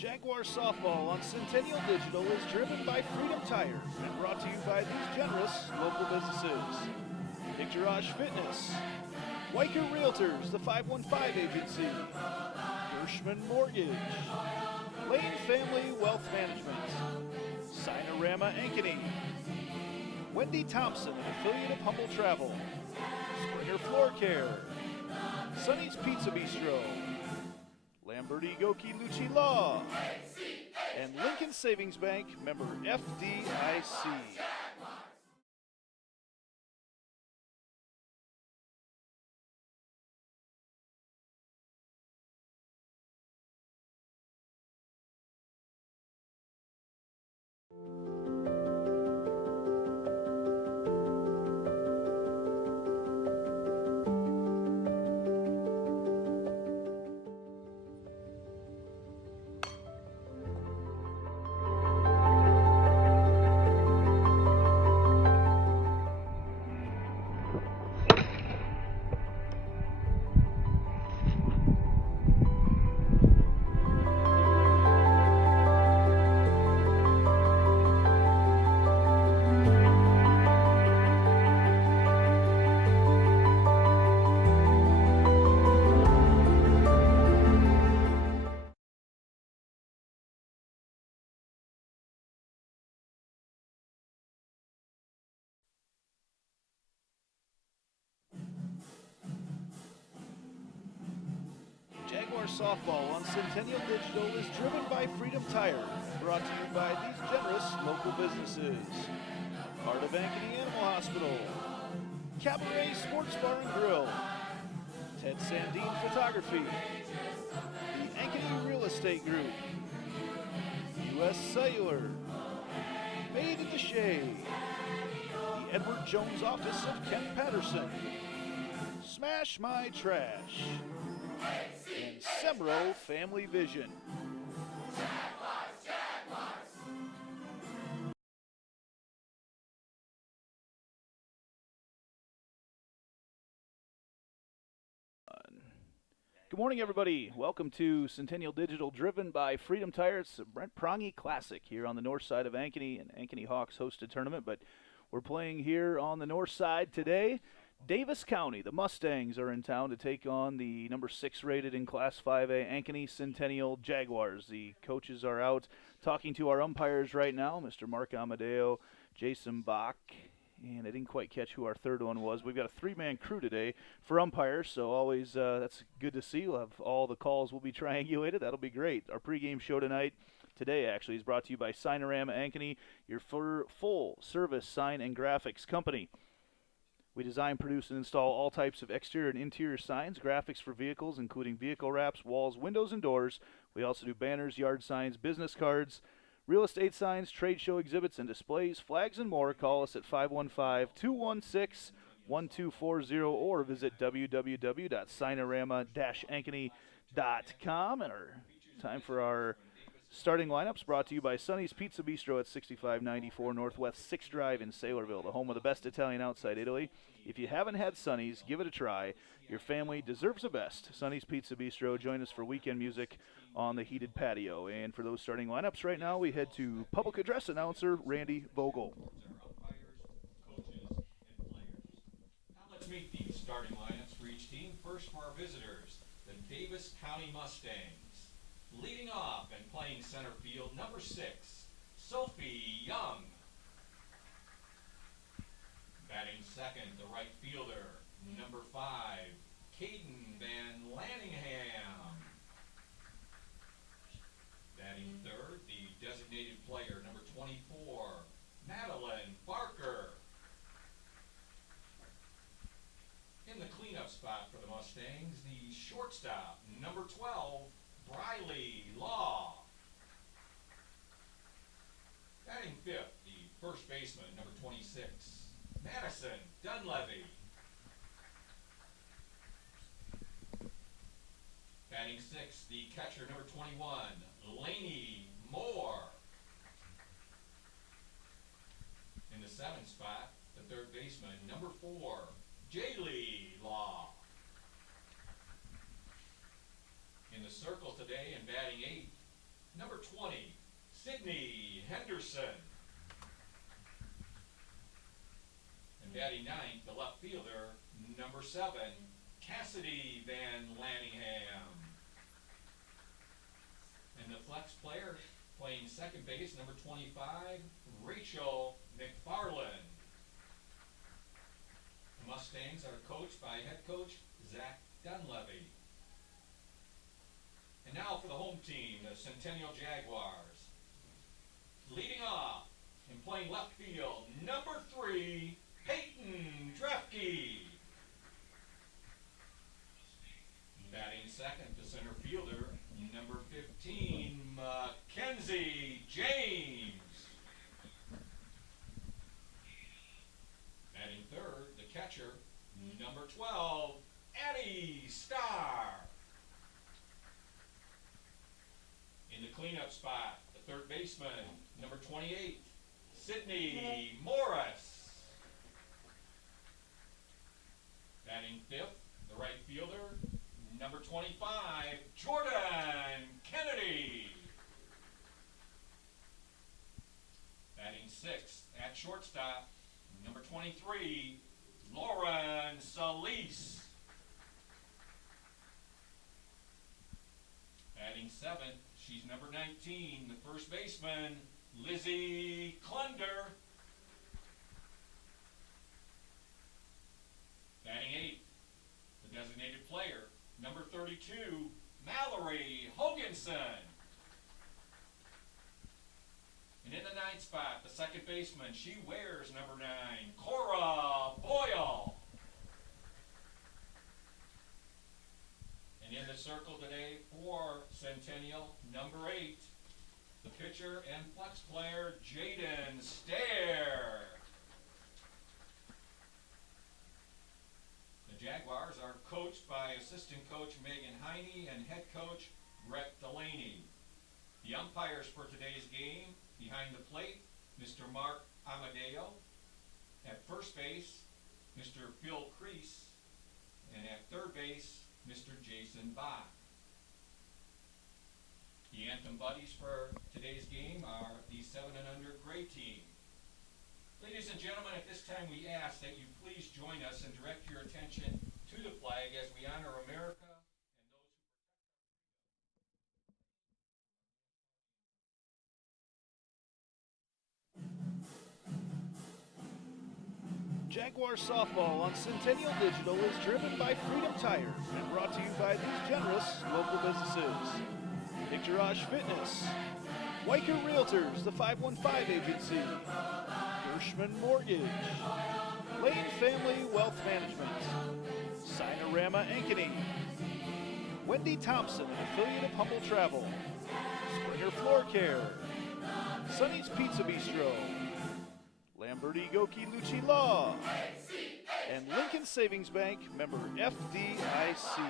Jaguar softball on Centennial Digital is driven by Freedom Tire and brought to you by these generous local businesses. Picturage Fitness, Weicker Realtors, the 515 Agency, Gershman Mortgage, Lane Family Wealth Management, Sinorama Ankeny, Wendy Thompson, an affiliate of Humble Travel, Springer Floor Care, Sonny's Pizza Bistro, Lamberti Goki Lucci Law, and Lincoln Savings Bank, member FDIC. Jaguar softball on Centennial Digital is driven by Freedom Tire, brought to you by these generous local businesses. Part of Ankeny Animal Hospital, Cabaret Sports Bar and Grill, Ted Sandine Photography, the Ankeny Real Estate Group, U.S. Cellular, Made in the Shade, the Edward Jones Office of Kent Patterson, Smash My Trash, and Semro Family Vision. Good morning, everybody. Welcome to Centennial Digital, driven by Freedom Tire. It's a Brent Prange Classic here on the north side of Ankeny, an Ankeny Hawks hosted tournament, but we're playing here on the north side today. Davis County, the Mustangs, are in town to take on the number 6 rated in Class 5A Ankeny Centennial Jaguars. The coaches are out talking to our umpires right now, Mr. Mark Amadeo, Jason Bach, and I didn't quite catch who our third one was. We've got a 3-man crew today for umpires, so always that's good to see. We'll have all the calls will be triangulated. That'll be great. Our pregame show today actually, is brought to you by Sinorama Ankeny, your full service sign and graphics company. We design, produce, and install all types of exterior and interior signs, graphics for vehicles, including vehicle wraps, walls, windows, and doors. We also do banners, yard signs, business cards, real estate signs, trade show exhibits and displays, flags, and more. Call us at 515-216-1240 or visit www.sinorama-ankeny.com. And our time for our starting lineups brought to you by Sonny's Pizza Bistro at 6594 Northwest 6th Drive in Saylorville, the home of the best Italian outside Italy. If you haven't had Sonny's, give it a try. Your family deserves the best. Sonny's Pizza Bistro. Join us for weekend music on the heated patio. And for those starting lineups right now, we head to public address announcer Randy Vogel. Now let's meet the starting lineups for each team. First for our visitors, the Davis County Mustangs. Leading off and playing center field, number 6, Sophie Young. Batting second, the right fielder, number 5, Caden Van Laningham. Batting third, the designated player, number 24, Madeline Barker. In the cleanup spot for the Mustangs, the shortstop, number 12, Briley Law. Batting fifth, the first baseman, number 26, Madison Dunleavy. Batting sixth, the catcher, number 21, Laney Moore. In the seventh spot, the third baseman, number 4, Jaylee Law. In the circle today and batting eighth, number 20, Sydney Henderson. And batting ninth, the left fielder, number 7, Caden Van Laningham. And the flex player playing second base, number 25, Mcsparon. The Mustangs are coached by head coach Zach Dunleavy. And now for the home team, the Centennial Jaguars. Leading off and playing left field, number 3, Peyton Drefke. Batting second, the center fielder, number 15, Mackenzie James. Batting third, the catcher, number 12, Eddie Starr. In the cleanup spot, the third baseman, number 28, Syd Morris. Batting fifth, the right fielder, number 25, Jordan Kennedy. Batting sixth, at shortstop, number 23, Lauren Solis. Batting seventh, she's number 19, the first baseman, Lizzie Klunder. Batting eighth, the designated player, number 32, Mallory Hoganson. And in the ninth spot, the second baseman, she wears number 9, Cora Boyle. And in the circle today for Centennial, number 8, the pitcher and flex player, Jaden Stair. The Jaguars are coached by assistant coach Megan Heine and head coach Brett Delaney. The umpires for today's game, behind the plate, Mr. Mark Amadeo. At first base, Mr. Phil Crease. And at third base, Mr. Jason Bach. The anthem buddies for today's game are the 7 and under gray team. Ladies and gentlemen, at this time we ask that you please join us and direct your attention to the flag as we honor America and those who Jaguar softball on Centennial Digital is driven by Freedom Tire and brought to you by these generous local businesses: Picturage Fitness, Weicker Realtors, the 515 Agency, Gershman Mortgage, Lane Family Wealth Management, Sinorama Ankeny, Wendy Thompson, an affiliate of Humble Travel, Springer Floor Care, Sonny's Pizza Bistro, Lamberti Goki Lucci Law, and Lincoln Savings Bank, member FDIC.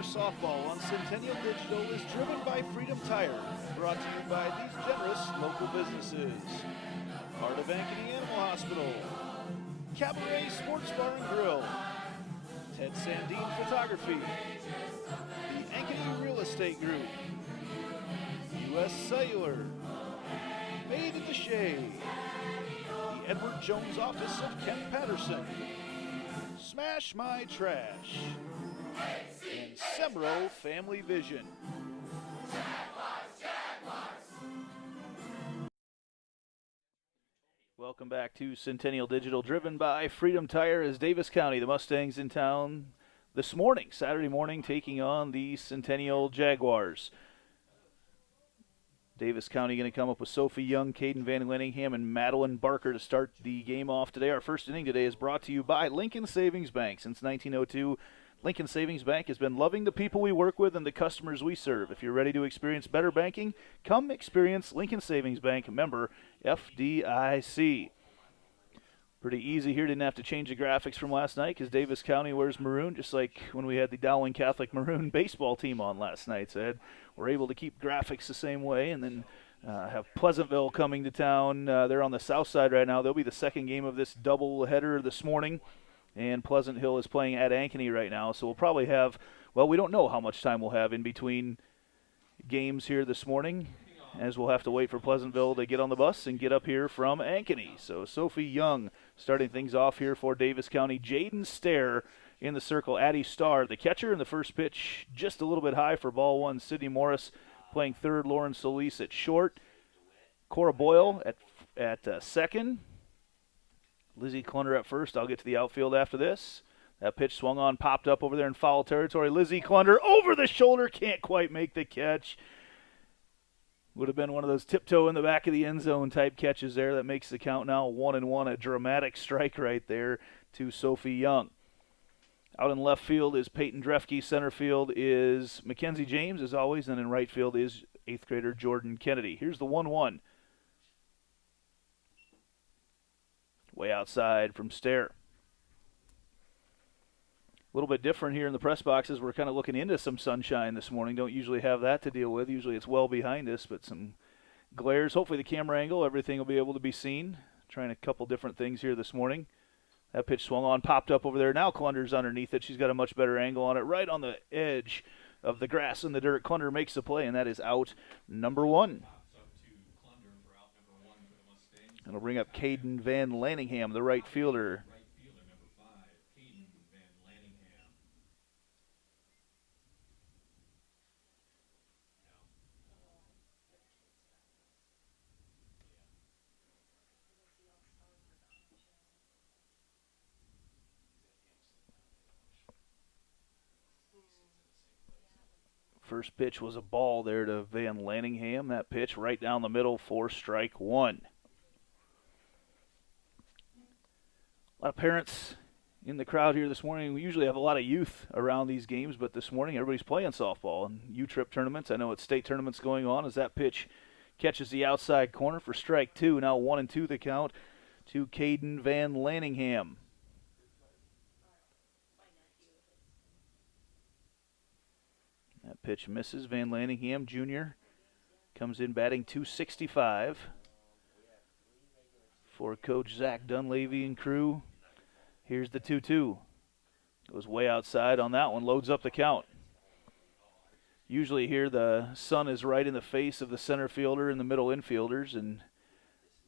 Softball on Centennial Digital is driven by Freedom Tire, brought to you by these generous local businesses: Heart of Ankeny Animal Hospital, Cabaret Sports Bar and Grill, Ted Sandine Photography, the Ankeny Real Estate Group, U.S. Cellular, Made at the Shade, the Edward Jones Office of Kent Patterson, Smash My Trash, and Semro Family Vision. Welcome back to Centennial Digital, driven by Freedom Tire. As Davis County, the Mustangs in town, this morning, Saturday morning, taking on the Centennial Jaguars. Davis County going to come up with Sophie Young, Caden Van Laningham, and Madeline Barker to start the game off today. Our first inning today is brought to you by Lincoln Savings Bank. Since 1902, Lincoln Savings Bank has been loving the people we work with and the customers we serve. If you're ready to experience better banking, come experience Lincoln Savings Bank, member FDIC. Pretty easy here. Didn't have to change the graphics from last night because Davis County wears maroon, just like when we had the Dowling Catholic maroon baseball team on last night. So we're able to keep graphics the same way, and then have Pleasantville coming to town. They're on the south side right now. They'll be the second game of this double header this morning, and Pleasant Hill is playing at Ankeny right now. So we'll probably have, well, we don't know how much time we'll have in between games here this morning, as we'll have to wait for Pleasantville to get on the bus and get up here from Ankeny. So Sophie Young starting things off here for Davis County. Jaden Stair in the circle. Addie Starr, the catcher, in the first pitch, just a little bit high for ball one. Syd Morris playing third. Lauren Solis at short. Cora Boyle at second. Lizzie Clunder at first. I'll get to the outfield after this. That pitch swung on, popped up over there in foul territory. Lizzie Clunder over the shoulder, can't quite make the catch. Would have been one of those tiptoe in the back of the end zone type catches there. That makes the count now 1-1. A dramatic strike right there to Sophie Young. Out in left field is Peyton Drefke. Center field is Mackenzie James, as always. And in right field is 8th grader Jordan Kennedy. Here's the 1-1. Way outside from Stair. A little bit different here in the press boxes. We're kind of looking into some sunshine this morning. Don't usually have that to deal with. Usually it's well behind us, but some glares. Hopefully the camera angle, everything will be able to be seen. Trying a couple different things here this morning. That pitch swung on, popped up over there. Now Clunder's underneath it. She's got a much better angle on it. Right on the edge of the grass and the dirt. Clunder makes the play, and that is out number one. It'll bring up Caden Van Laningham, the right fielder. First pitch was a ball there to Van Laningham. That pitch right down the middle for strike one. A lot of parents in the crowd here this morning. We usually have a lot of youth around these games, but this morning everybody's playing softball and U-Trip tournaments. I know it's state tournaments going on as that pitch catches the outside corner for strike two. Now 1-2 the count to Caden Van Laningham. That pitch misses. Van Laningham Jr. comes in batting .265 for Coach Zach Dunleavy and crew. Here's the 2-2. Goes way outside on that one. Loads up the count. Usually here the sun is right in the face of the center fielder and the middle infielders, and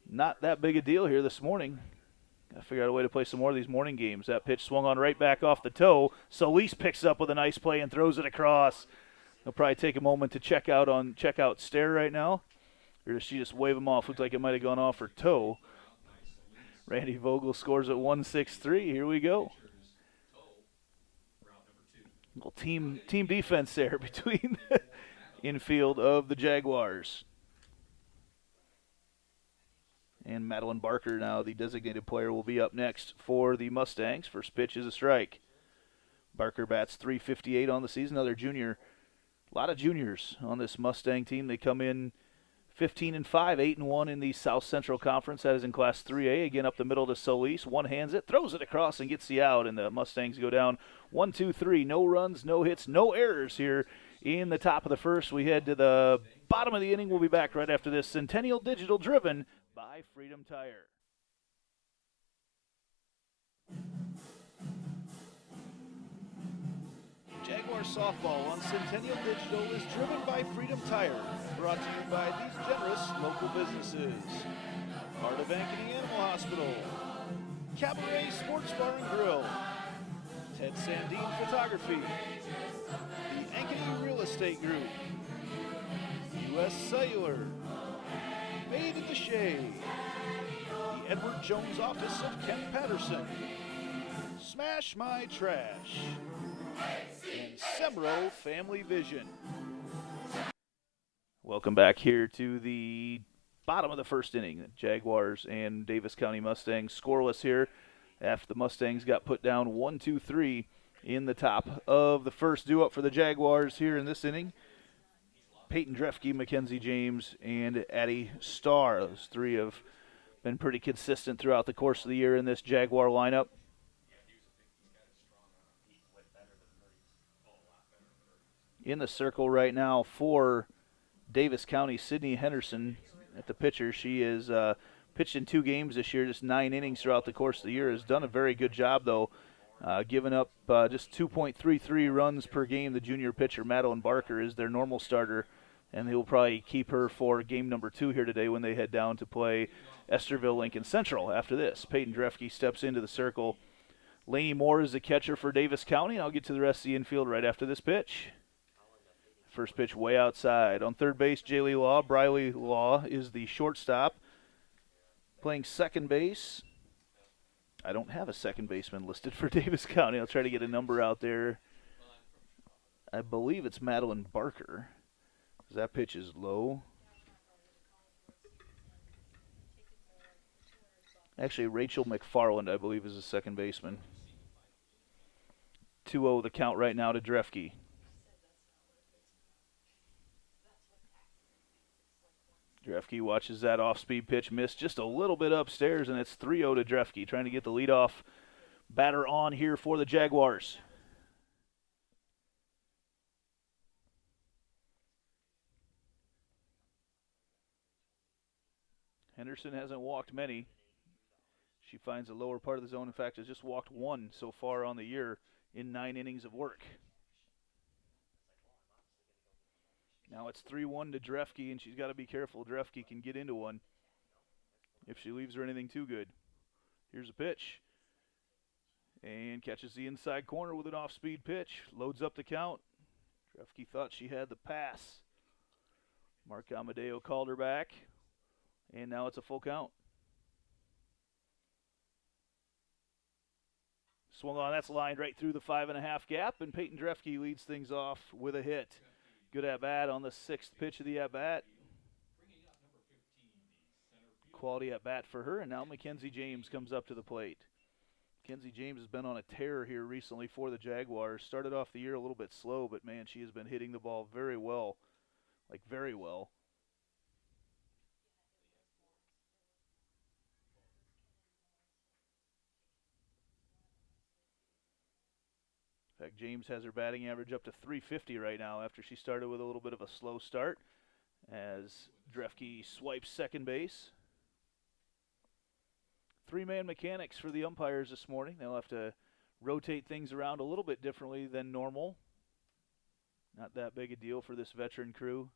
not that big a deal here this morning. Got to figure out a way to play some more of these morning games. That pitch swung on right back off the toe. Solis picks up with a nice play and throws it across. They'll probably take a moment to check out Stair right now. Or does she just wave him off? Looks like it might have gone off her toe. Randy Vogel scores at 1-6-3. Here we go. Little team defense there between the infield of the Jaguars. And Madeline Barker now, the designated player, will be up next for the Mustangs. First pitch is a strike. Barker bats .358 on the season. Another junior. A lot of juniors on this Mustang team. They come in 15-5, 8-1 in the South Central Conference. That is in Class 3A. Again, up the middle to Solis. One hands it, throws it across, and gets the out. And the Mustangs go down 1-2-3. No runs, no hits, no errors here in the top of the first. We head to the bottom of the inning. We'll be back right after this. Centennial Digital, driven by Freedom Tire. Jaguar softball on Centennial Digital is driven by Freedom Tire. Brought to you by these generous local businesses. Part of Ankeny Animal Hospital. Cabaret Sports Bar and Grill. Ted Sandine Photography. The Ankeny Real Estate Group. U.S. Cellular. Made at the Shade. The Edward Jones Office of Kent Patterson. Smash My Trash. and Semro Family Vision. Welcome back here to the bottom of the first inning. The Jaguars and Davis County Mustangs scoreless here after the Mustangs got put down 1-2-3 in the top of the first. Due up for the Jaguars here in this inning, Peyton Drefke, Mackenzie James, and Addie Starr. Those three have been pretty consistent throughout the course of the year in this Jaguar lineup. In the circle right now for Davis County, Sydney Henderson at the pitcher. She is pitched in 2 games this year, just 9 innings throughout the course of the year. Has done a very good job, though, giving up just 2.33 runs per game. The junior pitcher, Madeline Barker, is their normal starter, and they will probably keep her for game number 2 here today when they head down to play Estherville Lincoln Central after this. Peyton Drefke steps into the circle. Lainey Moore is the catcher for Davis County, and I'll get to the rest of the infield right after this pitch. First pitch way outside. On third base, Jaylee Law. Briley Law is the shortstop. Playing second base. I don't have a second baseman listed for Davis County. I'll try to get a number out there. I believe it's Madeline Barker. That pitch is low. Actually, Rachel McFarland, I believe, is the second baseman. 2-0 the count right now to Drefke. Drefke watches that off-speed pitch miss just a little bit upstairs, and it's 3-0 to Drefke, trying to get the leadoff batter on here for the Jaguars. Henderson hasn't walked many. She finds the lower part of the zone. In fact, has just walked 1 so far on the year in 9 innings of work. Now it's 3-1 to Drefke, and she's got to be careful. Drefke can get into one if she leaves her anything too good. Here's a pitch. And catches the inside corner with an off-speed pitch. Loads up the count. Drefke thought she had the pass. Mark Amadeo called her back. And now it's a full count. Swung on, that's lined right through the 5.5 gap, and Peyton Drefke leads things off with a hit. Good at-bat on the 6th pitch of the at-bat. Quality at-bat for her, and now Mackenzie James comes up to the plate. Mackenzie James has been on a tear here recently for the Jaguars. Started off the year a little bit slow, but, man, she has been hitting the ball very well, like very well. In fact, James has her batting average up to .350 right now after she started with a little bit of a slow start as Drefke swipes second base. 3-man mechanics for the umpires this morning. They'll have to rotate things around a little bit differently than normal. Not that big a deal for this veteran crew.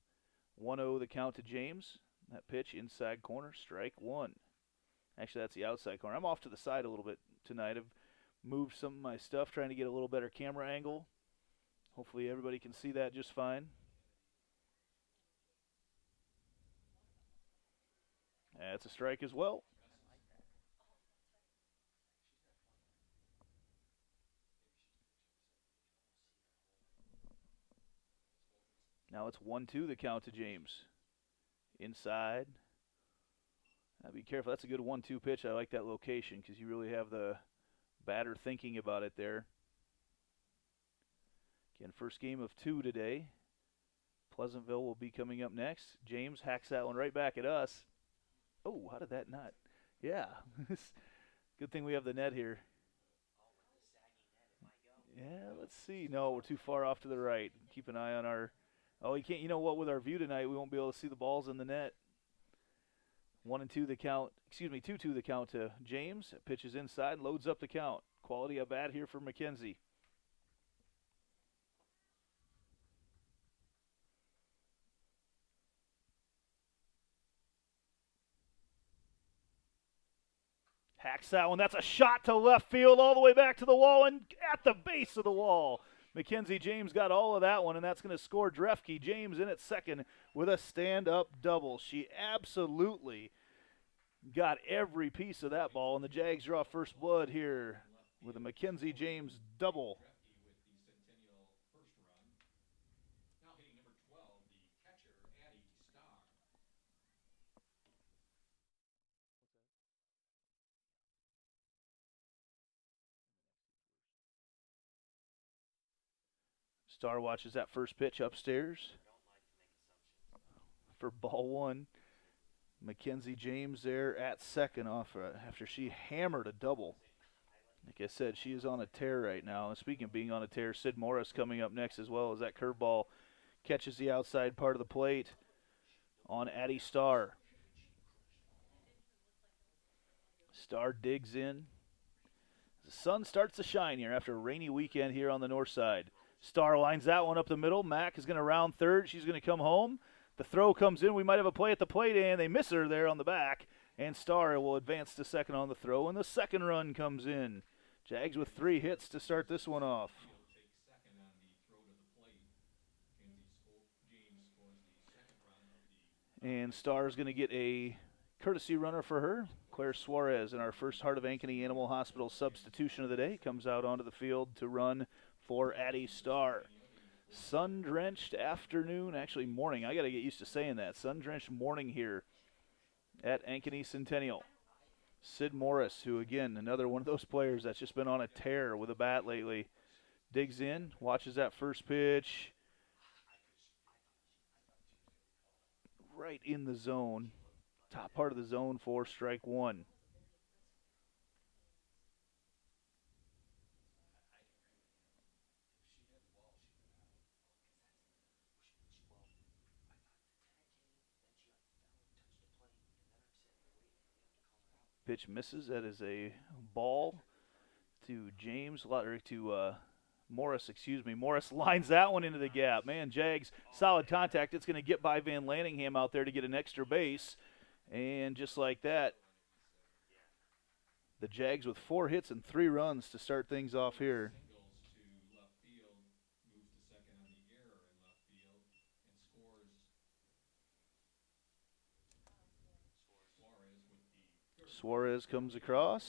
1-0 the count to James. That pitch inside corner, strike 1. Actually, that's the outside corner. I'm off to the side a little bit tonight. I've moved some of my stuff, trying to get a little better camera angle. Hopefully everybody can see that just fine. That's a strike as well. Now it's 1-2 the count to James. Inside. Now be careful. That's a good 1-2 pitch. I like that location because you really have the batter thinking about it there. Again, first game of 2 today. Pleasantville will be coming up next. James hacks that one right back at us. Oh, how did that not? Yeah. Good thing we have the net here. Yeah, let's see. No, we're too far off to the right. Keep an eye on our... Oh, you can't. You know what? With our view tonight, we won't be able to see the balls in the net. 1-2 the count. Excuse me, 2-2 the count to James. Pitches inside, loads up the count. Quality at bat here for Mackenzie. Hacks that one. That's a shot to left field all the way back to the wall and at the base of the wall. Mackenzie James got all of that one, and that's going to score Drefke. James in at second with a stand-up double. She absolutely got every piece of that ball, and the Jags draw first blood here with a Mackenzie James double. Star watches that first pitch upstairs for ball one. Mackenzie James there at second off after she hammered a double. Like I said, she is on a tear right now. And speaking of being on a tear, Syd Morris coming up next as well as that curveball catches the outside part of the plate on Addie Starr. Starr digs in. The sun starts to shine here after a rainy weekend here on the north side. Starr lines that one up the middle. Mack is going to round third. She's going to come home. The throw comes in. We might have a play at the plate, and they miss her there on the back. And Starr will advance to second on the throw, and the second run comes in. Jags with 3 hits to start this one off. And Starr is going to get a courtesy runner for her. Claire Suarez in our first Heart of Ankeny Animal Hospital substitution of the day comes out onto the field to run for Addie Starr. Sun-drenched afternoon, actually morning. I got to get used to saying that. Sun-drenched morning here at Ankeny Centennial. Syd Morris, who again, another one of those players that's just been on a tear with a bat lately, digs in, watches that first pitch. Right in the zone. Top part of the zone for strike one. Pitch misses. That is a ball to James, or to Morris, excuse me. Morris lines that one into the gap. Man, Jags, solid contact. It's going to get by Van Laningham out there to get an extra base. And just like that, the Jags with 4 hits and 3 runs to start things off here. Suarez comes across.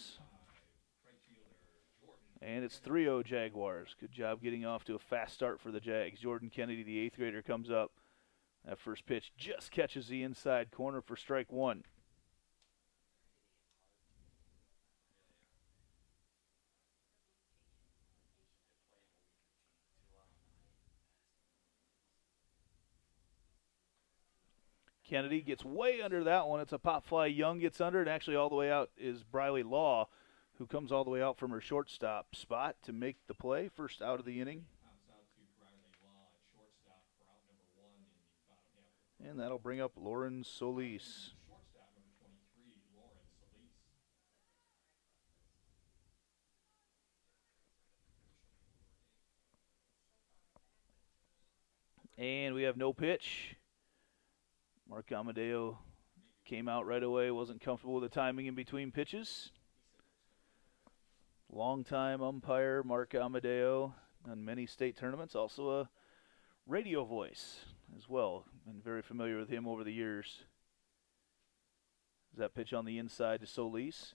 And it's 3-0 Jaguars. Good job getting off to a fast start for the Jags. Jordan Kennedy, the 8th grader, comes up. That first pitch just catches the inside corner for strike one. Kennedy gets way under that one. It's a pop fly. Young gets under it. Actually, all the way out is Briley Law, who comes all the way out from her shortstop spot to make the play. First out of the inning. And that'll bring up Lauren Solis. And we have no pitch. Mark Amadeo came out right away, wasn't comfortable with the timing in between pitches. Longtime umpire Mark Amadeo, done many state tournaments, also a radio voice as well. Been very familiar with him over the years. That pitch on the inside to Solis.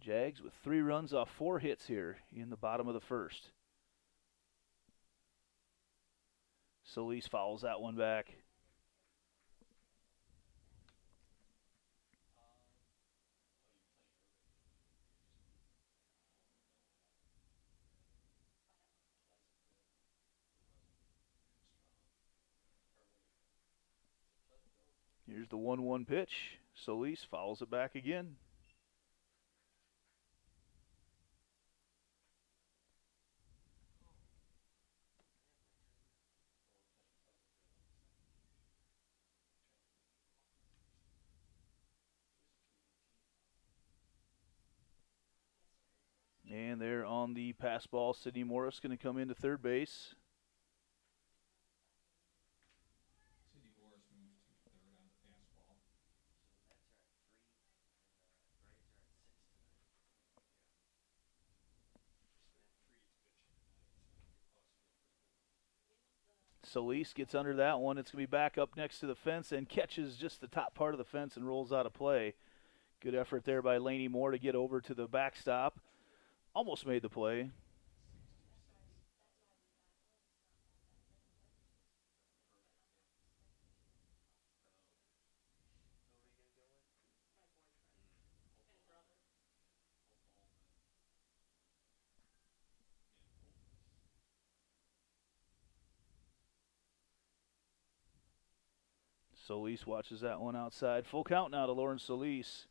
Jags with 3 runs off 4 hits here in the bottom of the first. Solis fouls that one back. Here's the 1-1 pitch. Solis fouls it back again. And there on the pass ball, Syd Morris going to come into third base. Solis gets under that one. It's going to be back up next to the fence and catches just the top part of the fence and rolls out of play. Good effort there by Lainey Moore to get over to the backstop. Almost made the play. Solis watches that one outside. Full count now to Lauren Solis.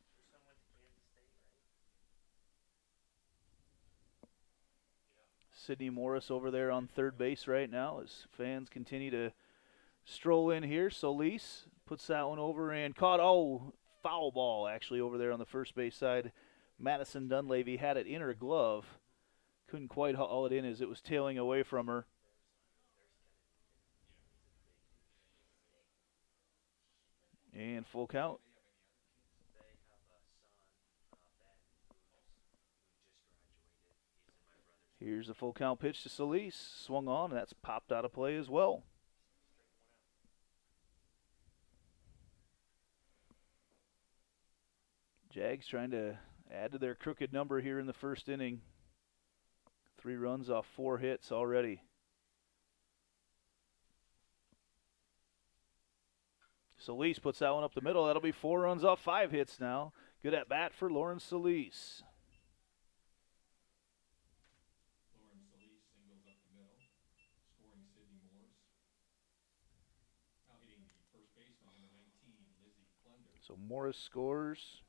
Syd Morris over there on third base right now as fans continue to stroll in here. Solis puts that one over and caught. Oh, foul ball actually over there on the first base side. Madison Dunleavy had it in her glove. Couldn't quite haul it in as it was tailing away from her. And full count. Here's the full count pitch to Solis. Swung on, and that's popped out of play as well. Jags trying to add to their crooked number here in the first inning. 3 runs off 4 hits already. Solis puts that one up the middle. That'll be 4 runs off 5 hits now. Good at bat for Lauren Solis. Lauren Solis singles up the middle, scoring Syd Morris. Now hitting the first baseman, number 19, Lizzie Klunder. So Morris scores.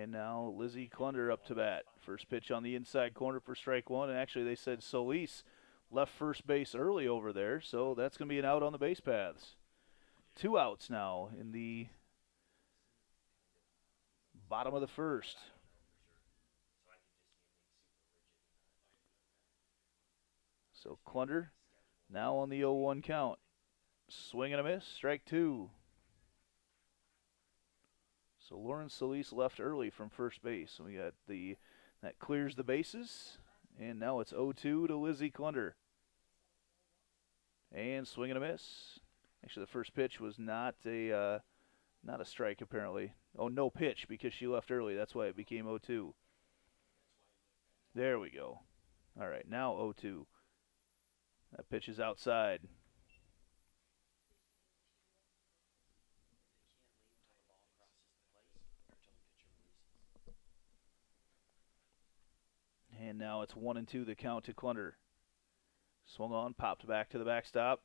And now Lizzie Klunder up to bat. First pitch on the inside corner for strike 1. And actually they said Solis left first base early over there, so that's going to be an out on the base paths. 2 outs now in the bottom of the first. So Klunder now on the 0-1 count. Swing and a miss, strike 2. So Lauren Solis left early from first base. So we got that clears the bases. And now it's 0-2 to Lizzie Klunder. And swing and a miss. Actually, the first pitch was not a strike apparently. Oh, no pitch because she left early. That's why it became 0-2. There we go. All right, now 0-2. That pitch is outside. And now it's 1-2 the count to Klunder. Swung on, popped back to the backstop.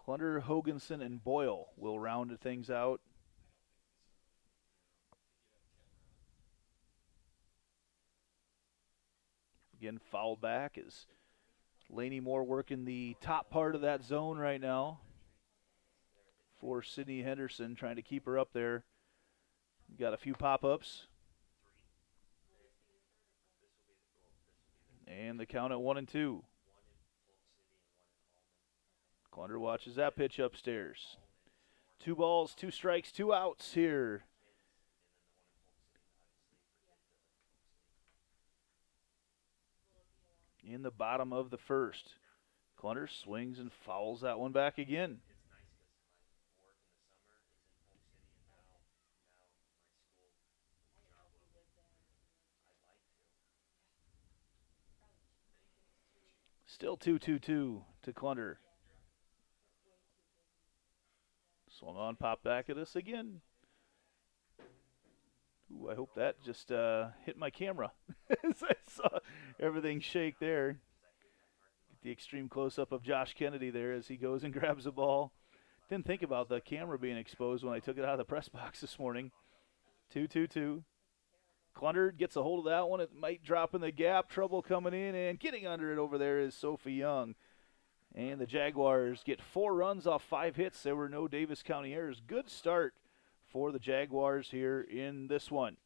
Klunder, Hoganson, and Boyle will round things out. Again, fouled back as Laney Moore working the top part of that zone right now for Sydney Henderson, trying to keep her up there. Got a few pop-ups. And the count at 1-2. Klunder watches that pitch upstairs. 2 balls, 2 strikes, 2 outs here. In the bottom of the first. Klunder swings and fouls that one back again. Still 2-2-2 to Klunder. Swung on, popped back at us again. Ooh, I hope that just hit my camera. As I saw everything shake there. Get the extreme close-up of Josh Kennedy there as he goes and grabs the ball. Didn't think about the camera being exposed when I took it out of the press box this morning. 2-2-2. Klunder gets a hold of that one. It might drop in the gap. Trouble coming in, and getting under it over there is Sophie Young. And the Jaguars get 4 runs off 5 hits. There were no Davis County errors. Good start for the Jaguars here in this one.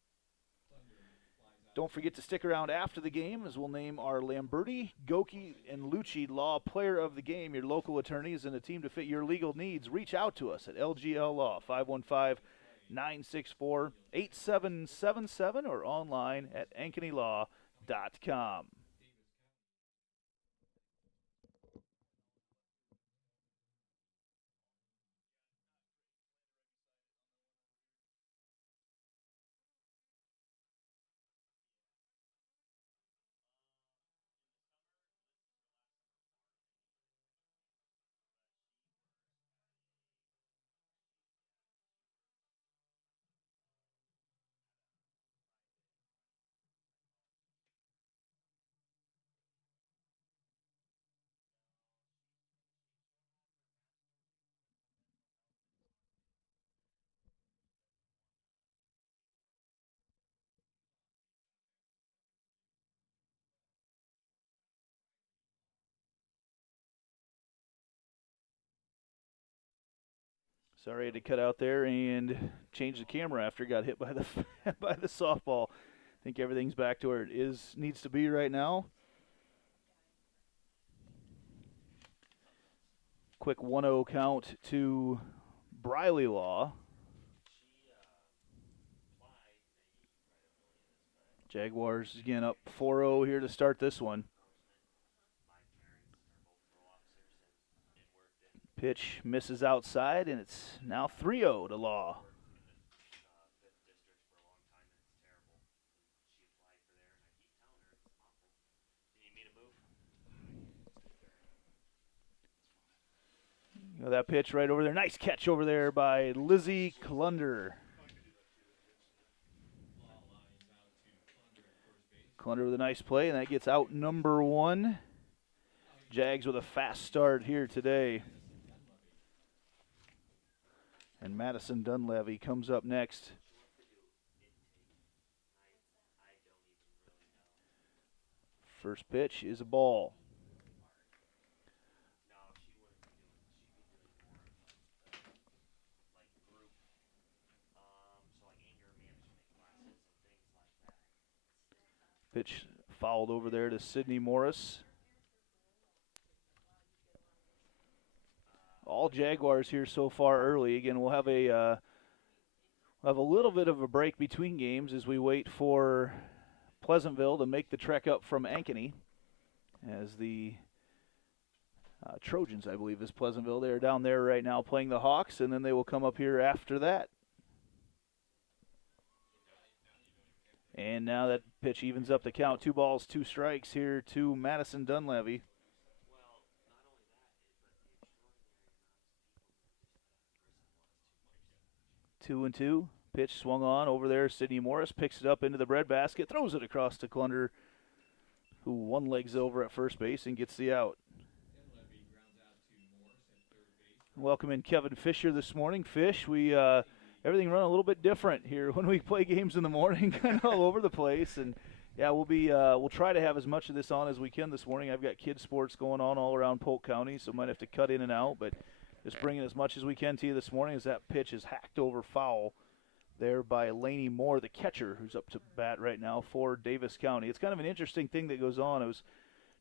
Don't forget to stick around after the game as we'll name our Lamberti, Goki, and Lucci Law Player of the Game. Your local attorneys and a team to fit your legal needs. Reach out to us at LGL Law, 515-964-8777 or online at ankanylaw.com. Sorry, I had to cut out there and change the camera after it got hit by the by the softball. I think everything's back to where it needs to be right now. Quick 1-0 count to Briley Law. Jaguars again up 4-0 here to start this one. Pitch misses outside, and it's now 3-0 to Law. You know, that pitch right over there. Nice catch over there by Lizzie Klunder. Klunder with a nice play, and that gets out number 1. Jags with a fast start here today. And Madison Dunleavy comes up next. First pitch is a ball. Pitch fouled over there to Syd Morris. All Jaguars here so far early. Again, we'll have a little bit of a break between games as we wait for Pleasantville to make the trek up from Ankeny. As the Trojans, I believe, is Pleasantville. They're down there right now playing the Hawks, and then they will come up here after that. And now that pitch evens up the count. 2 balls, 2 strikes here to Madison Dunleavy. 2-2. Pitch swung on over there. Syd Morris picks it up into the breadbasket, throws it across to Klunder, who one legs over at first base and gets the out. Welcome in Kevin Fisher this morning. Fish, we everything run a little bit different here when we play games in the morning, kind of all over the place. And yeah, we'll try to have as much of this on as we can this morning. I've got kids sports going on all around Polk County, so might have to cut in and out, but just bringing as much as we can to you this morning as that pitch is hacked over foul there by Laney Moore, the catcher, who's up to bat right now for Davis County. It's kind of an interesting thing that goes on. I was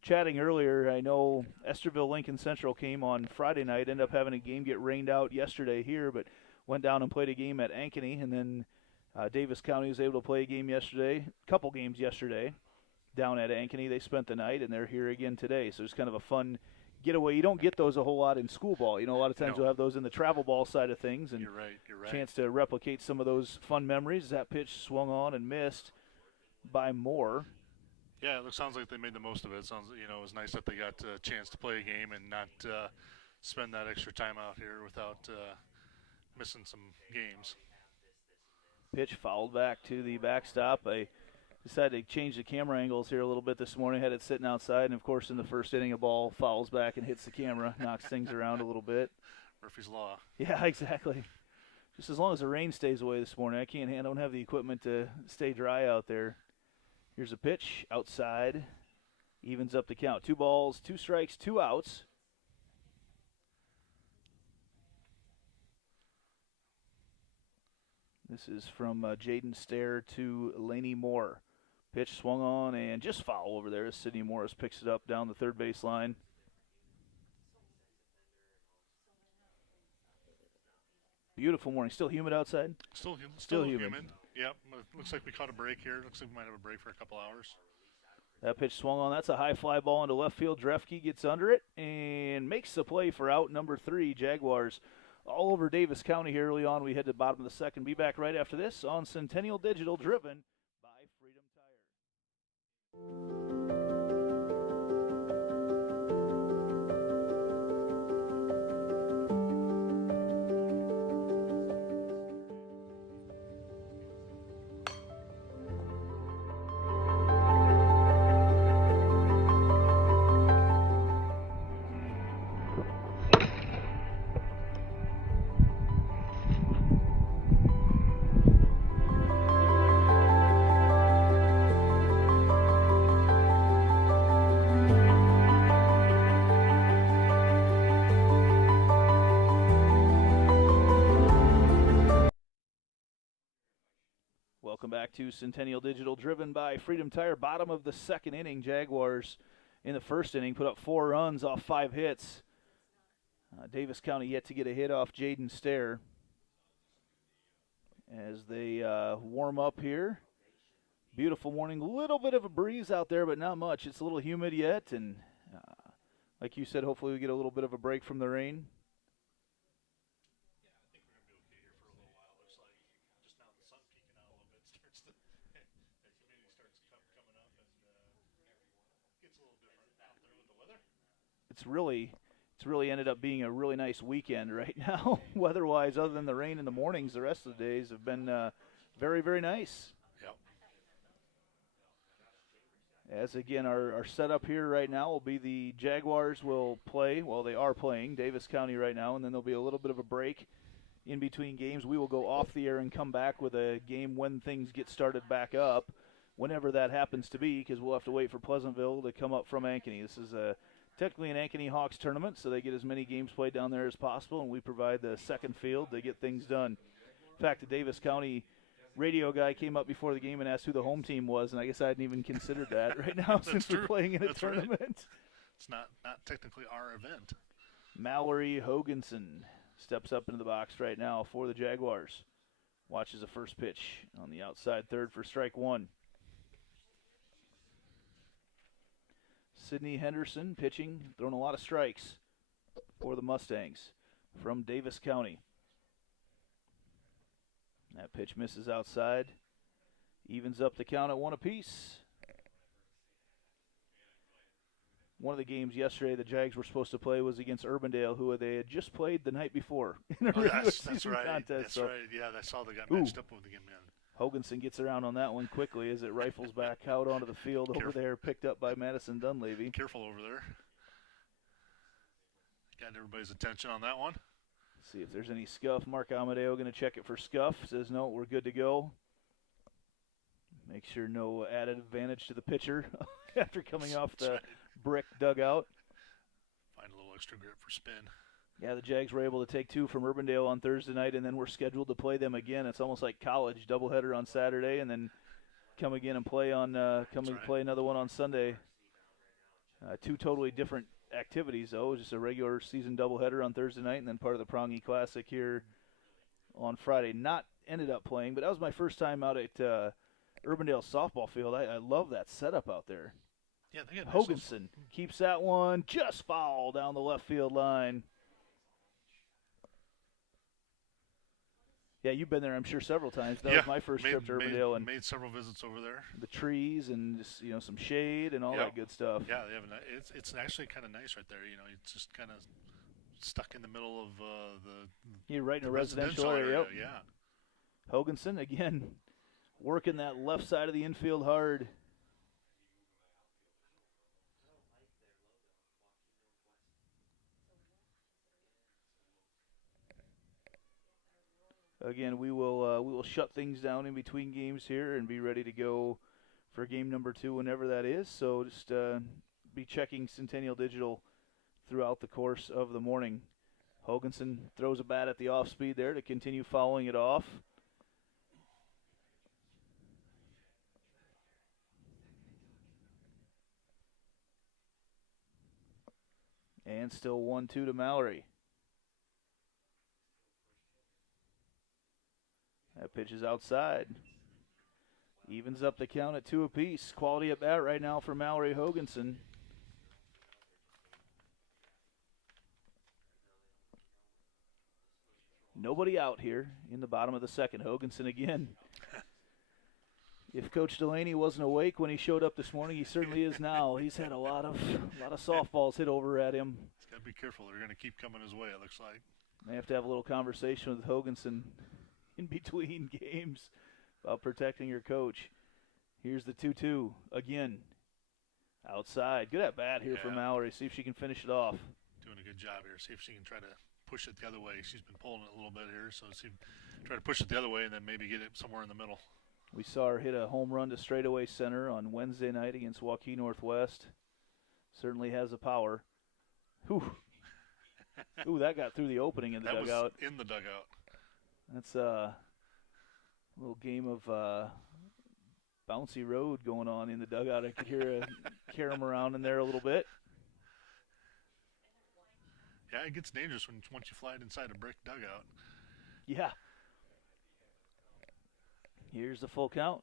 chatting earlier. I know Esterville Lincoln Central came on Friday night, ended up having a game get rained out yesterday here, but went down and played a game at Ankeny, and then Davis County was able to play a couple games yesterday down at Ankeny. They spent the night, and they're here again today. So it's kind of a fun getaway. You don't get those a whole lot in school ball. You know, a lot of times you'll have those in the travel ball side of things, and you're right. Chance to replicate some of those fun memories. That pitch swung on and missed by Moore. Yeah, it sounds like they made the most of it. It was nice that they got a chance to play a game and not spend that extra time out here without missing some games. Pitch fouled back to the backstop. I decided to change the camera angles here a little bit this morning. Had it sitting outside, and of course in the first inning a ball fouls back and hits the camera, knocks things around a little bit. Murphy's Law. Yeah, exactly. Just as long as the rain stays away this morning. I don't have the equipment to stay dry out there. Here's a pitch outside. Evens up the count. 2 balls, 2 strikes, 2 outs. This is from Jaden Stair to Laney Moore. Pitch swung on and just foul over there as Syd Morris picks it up down the third base line. Beautiful morning. Still humid outside? Still humid. Yep. Looks like we caught a break here. Looks like we might have a break for a couple hours. That pitch swung on. That's a high fly ball into left field. Drefke gets under it and makes the play for out number 3. Jaguars all over Davis County here early on. We head to the bottom of the second. Be back right after this on Centennial Digital, driven by Freedom Tire. Welcome back to Centennial Digital, driven by Freedom Tire. Bottom of the second inning, Jaguars in the first inning put up 4 runs off 5 hits. Davis County yet to get a hit off Jaden Stair. As they warm up here. Beautiful morning. A little bit of a breeze out there, but not much. It's a little humid yet, and like you said, hopefully we get a little bit of a break from the rain. It's really ended up being a really nice weekend right now, weather-wise. Other than the rain in the mornings, the rest of the days have been very, very nice. Yep. As again, our setup here right now will be the Jaguars will play. Well, they are playing Davis County right now, and then there'll be a little bit of a break in between games. We will go off the air and come back with a game when things get started back up, whenever that happens to be, because we'll have to wait for Pleasantville to come up from Ankeny. This is technically an Ankeny Hawks tournament, so they get as many games played down there as possible, and we provide the second field to get things done. In fact, the Davis County radio guy came up before the game and asked who the home team was, and I guess I hadn't even considered that right now since we're playing in a tournament. Right. It's not technically our event. Mallory Hoganson steps up into the box right now for the Jaguars. Watches the first pitch on the outside third for strike one. Sydney Henderson pitching, throwing a lot of strikes for the Mustangs from Davis County. That pitch misses outside. Evens up the count at 1 apiece. One of the games yesterday the Jags were supposed to play was against Urbandale, who they had just played the night before in a regular season right. contest. That's right. Yeah, I saw they got matched up with the game. Hoganson gets around on that one quickly as it rifles back out onto the field over there, picked up by Madison Dunleavy. Careful over there. Got everybody's attention on that one. See if there's any scuff. Mark Amadeo going to check it for scuff. Says no, we're good to go. Make sure no added advantage to the pitcher after coming off the brick dugout. Find a little extra grip for spin. Yeah, the Jags were able to take 2 from Urbandale on Thursday night, and then we're scheduled to play them again. It's almost like college, doubleheader on Saturday, and then come again and play on play another one on Sunday. 2 totally different activities, though. Just a regular season doubleheader on Thursday night, and then part of the PRANGE Classic here on Friday. Not ended up playing, but that was my first time out at Urbandale softball field. I love that setup out there. Yeah, they got Hoganson keeps that one just foul down the left field line. Yeah, you've been there, I'm sure, several times. That was my first trip to Urbandale, and made several visits over there. The trees and just, some shade and all that good stuff. Yeah, they have it's actually kind of nice right there. It's just kind of stuck in the middle of You're right in a residential area. Yep. Yeah. Hoganson again, working that left side of the infield hard. Again, we will shut things down in between games here and be ready to go for game number 2 whenever that is. So just be checking Centennial Digital throughout the course of the morning. Hoganson throws a bat at the off speed there to continue fouling it off. And still 1-2 to Mallory. That pitch is outside. Evens up the count at 2 apiece. Quality at bat right now for Mallory Hoganson. Nobody out here in the bottom of the second. Hoganson again. If Coach Delaney wasn't awake when he showed up this morning, he certainly is now. He's had a lot of softballs hit over at him. He's got to be careful. They're going to keep coming his way, it looks like. May have to have a little conversation with Hoganson in between games about protecting your coach. Here's the 2-2 again. Outside. Good at bat here for Mallory. See if she can finish it off. Doing a good job here. See if she can try to push it the other way. She's been pulling it a little bit here, so try to push it the other way and then maybe get it somewhere in the middle. We saw her hit a home run to straightaway center on Wednesday night against Waukee Northwest. Certainly has the power. Whew. Ooh, that got through the opening in the dugout. Was in the dugout. That's a little game of bouncy road going on in the dugout. I could hear a carom around in there a little bit. Yeah, it gets dangerous once you fly it inside a brick dugout. Yeah. Here's the full count.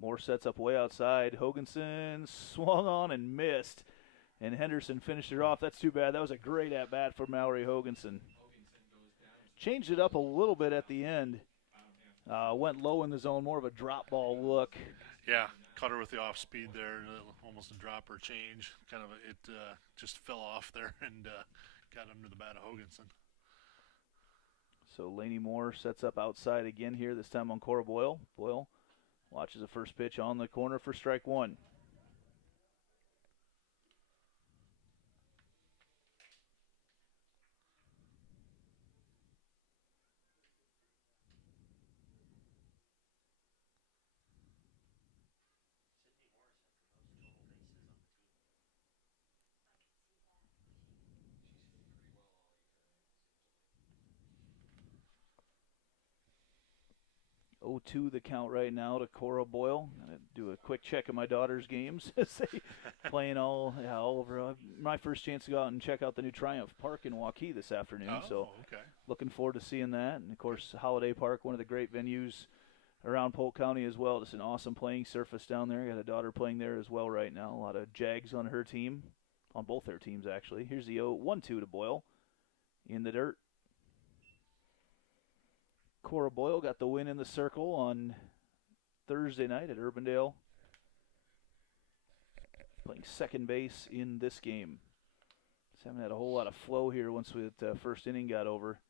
Moore sets up way outside. Hoganson swung on and missed. And Henderson finished it off. That's too bad. That was a great at-bat for Mallory Hoganson. Changed it up a little bit at the end. Went low in the zone, more of a drop ball look. Yeah, caught her with the off speed there, almost a drop or change. Kind of it just fell off there and got under the bat of Hoganson. So Laney Moore sets up outside again here, this time on Cora Boyle. Boyle watches the first pitch on the corner for strike one. Oh, 2 the count right now to Cora Boyle. Gonna do a quick check of my daughter's games. Playing all over. My first chance to go out and check out the new Triumph Park in Waukee this afternoon. So okay. Looking forward to seeing that. And, of course, Holiday Park, one of the great venues around Polk County as well. Just an awesome playing surface down there. Got a daughter playing there as well right now. A lot of Jags on her team, on both their teams actually. Here's the 1-2 to Boyle in the dirt. Cora Boyle got the win in the circle on Thursday night at Urbandale. Playing second base in this game. Just haven't had a whole lot of flow here once the first inning got over.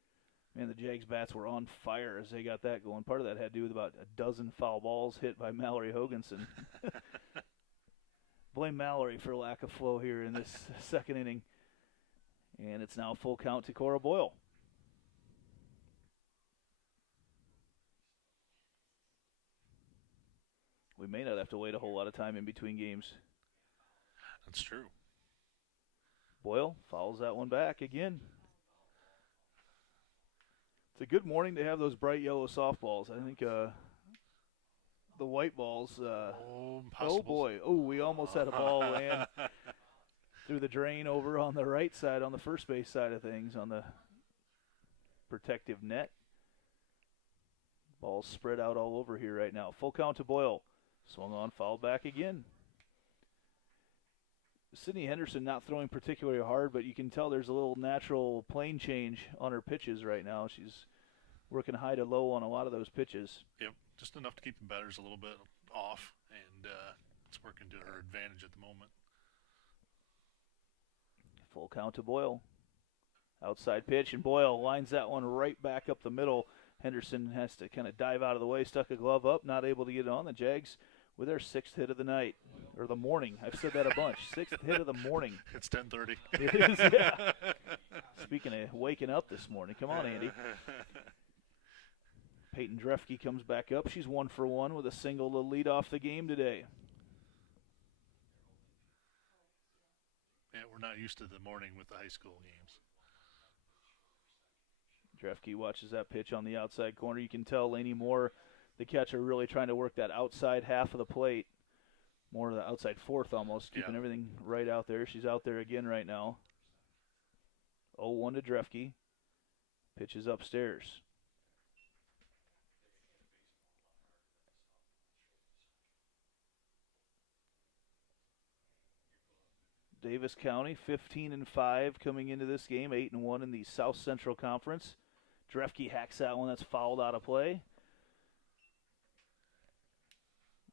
Man, the Jags bats were on fire as they got that going. Part of that had to do with about a dozen foul balls hit by Mallory Hoganson. Blame Mallory for lack of flow here in this second inning. And it's now full count to Cora Boyle. We may not have to wait a whole lot of time in between games. That's true. Boyle fouls that one back again. It's a good morning to have those bright yellow softballs. I think the white balls. Oh boy! Oh, we almost had a ball land through the drain over on the right side, on the first base side of things, on the protective net. Ball's spread out all over here right now. Full count to Boyle. Swung on, fouled back again. Sydney Henderson not throwing particularly hard, but you can tell there's a little natural plane change on her pitches right now. She's working high to low on a lot of those pitches. Yep, just enough to keep the batters a little bit off, and it's working to her advantage at the moment. Full count to Boyle. Outside pitch, and Boyle lines that one right back up the middle. Henderson has to kind of dive out of the way, stuck a glove up, not able to get it on. The Jags with their 6th hit of the night, or the morning. I've said that a bunch. 6th hit of the morning. It's 10:30. It is, yeah. Speaking of waking up this morning, come on, Andy. Peyton Drefke comes back up. She's 1 for 1 with a single to lead off the game today. Yeah, we're not used to the morning with the high school games. Drefke watches that pitch on the outside corner. You can tell Laney Moore, the catcher, really trying to work that outside half of the plate. More of the outside fourth almost, keeping everything right out there. She's out there again right now. 0-1 to Drefke. Pitches upstairs. Davis County 15-5 coming into this game, 8-1 in the South Central Conference. Drefke hacks that one. That's fouled out of play.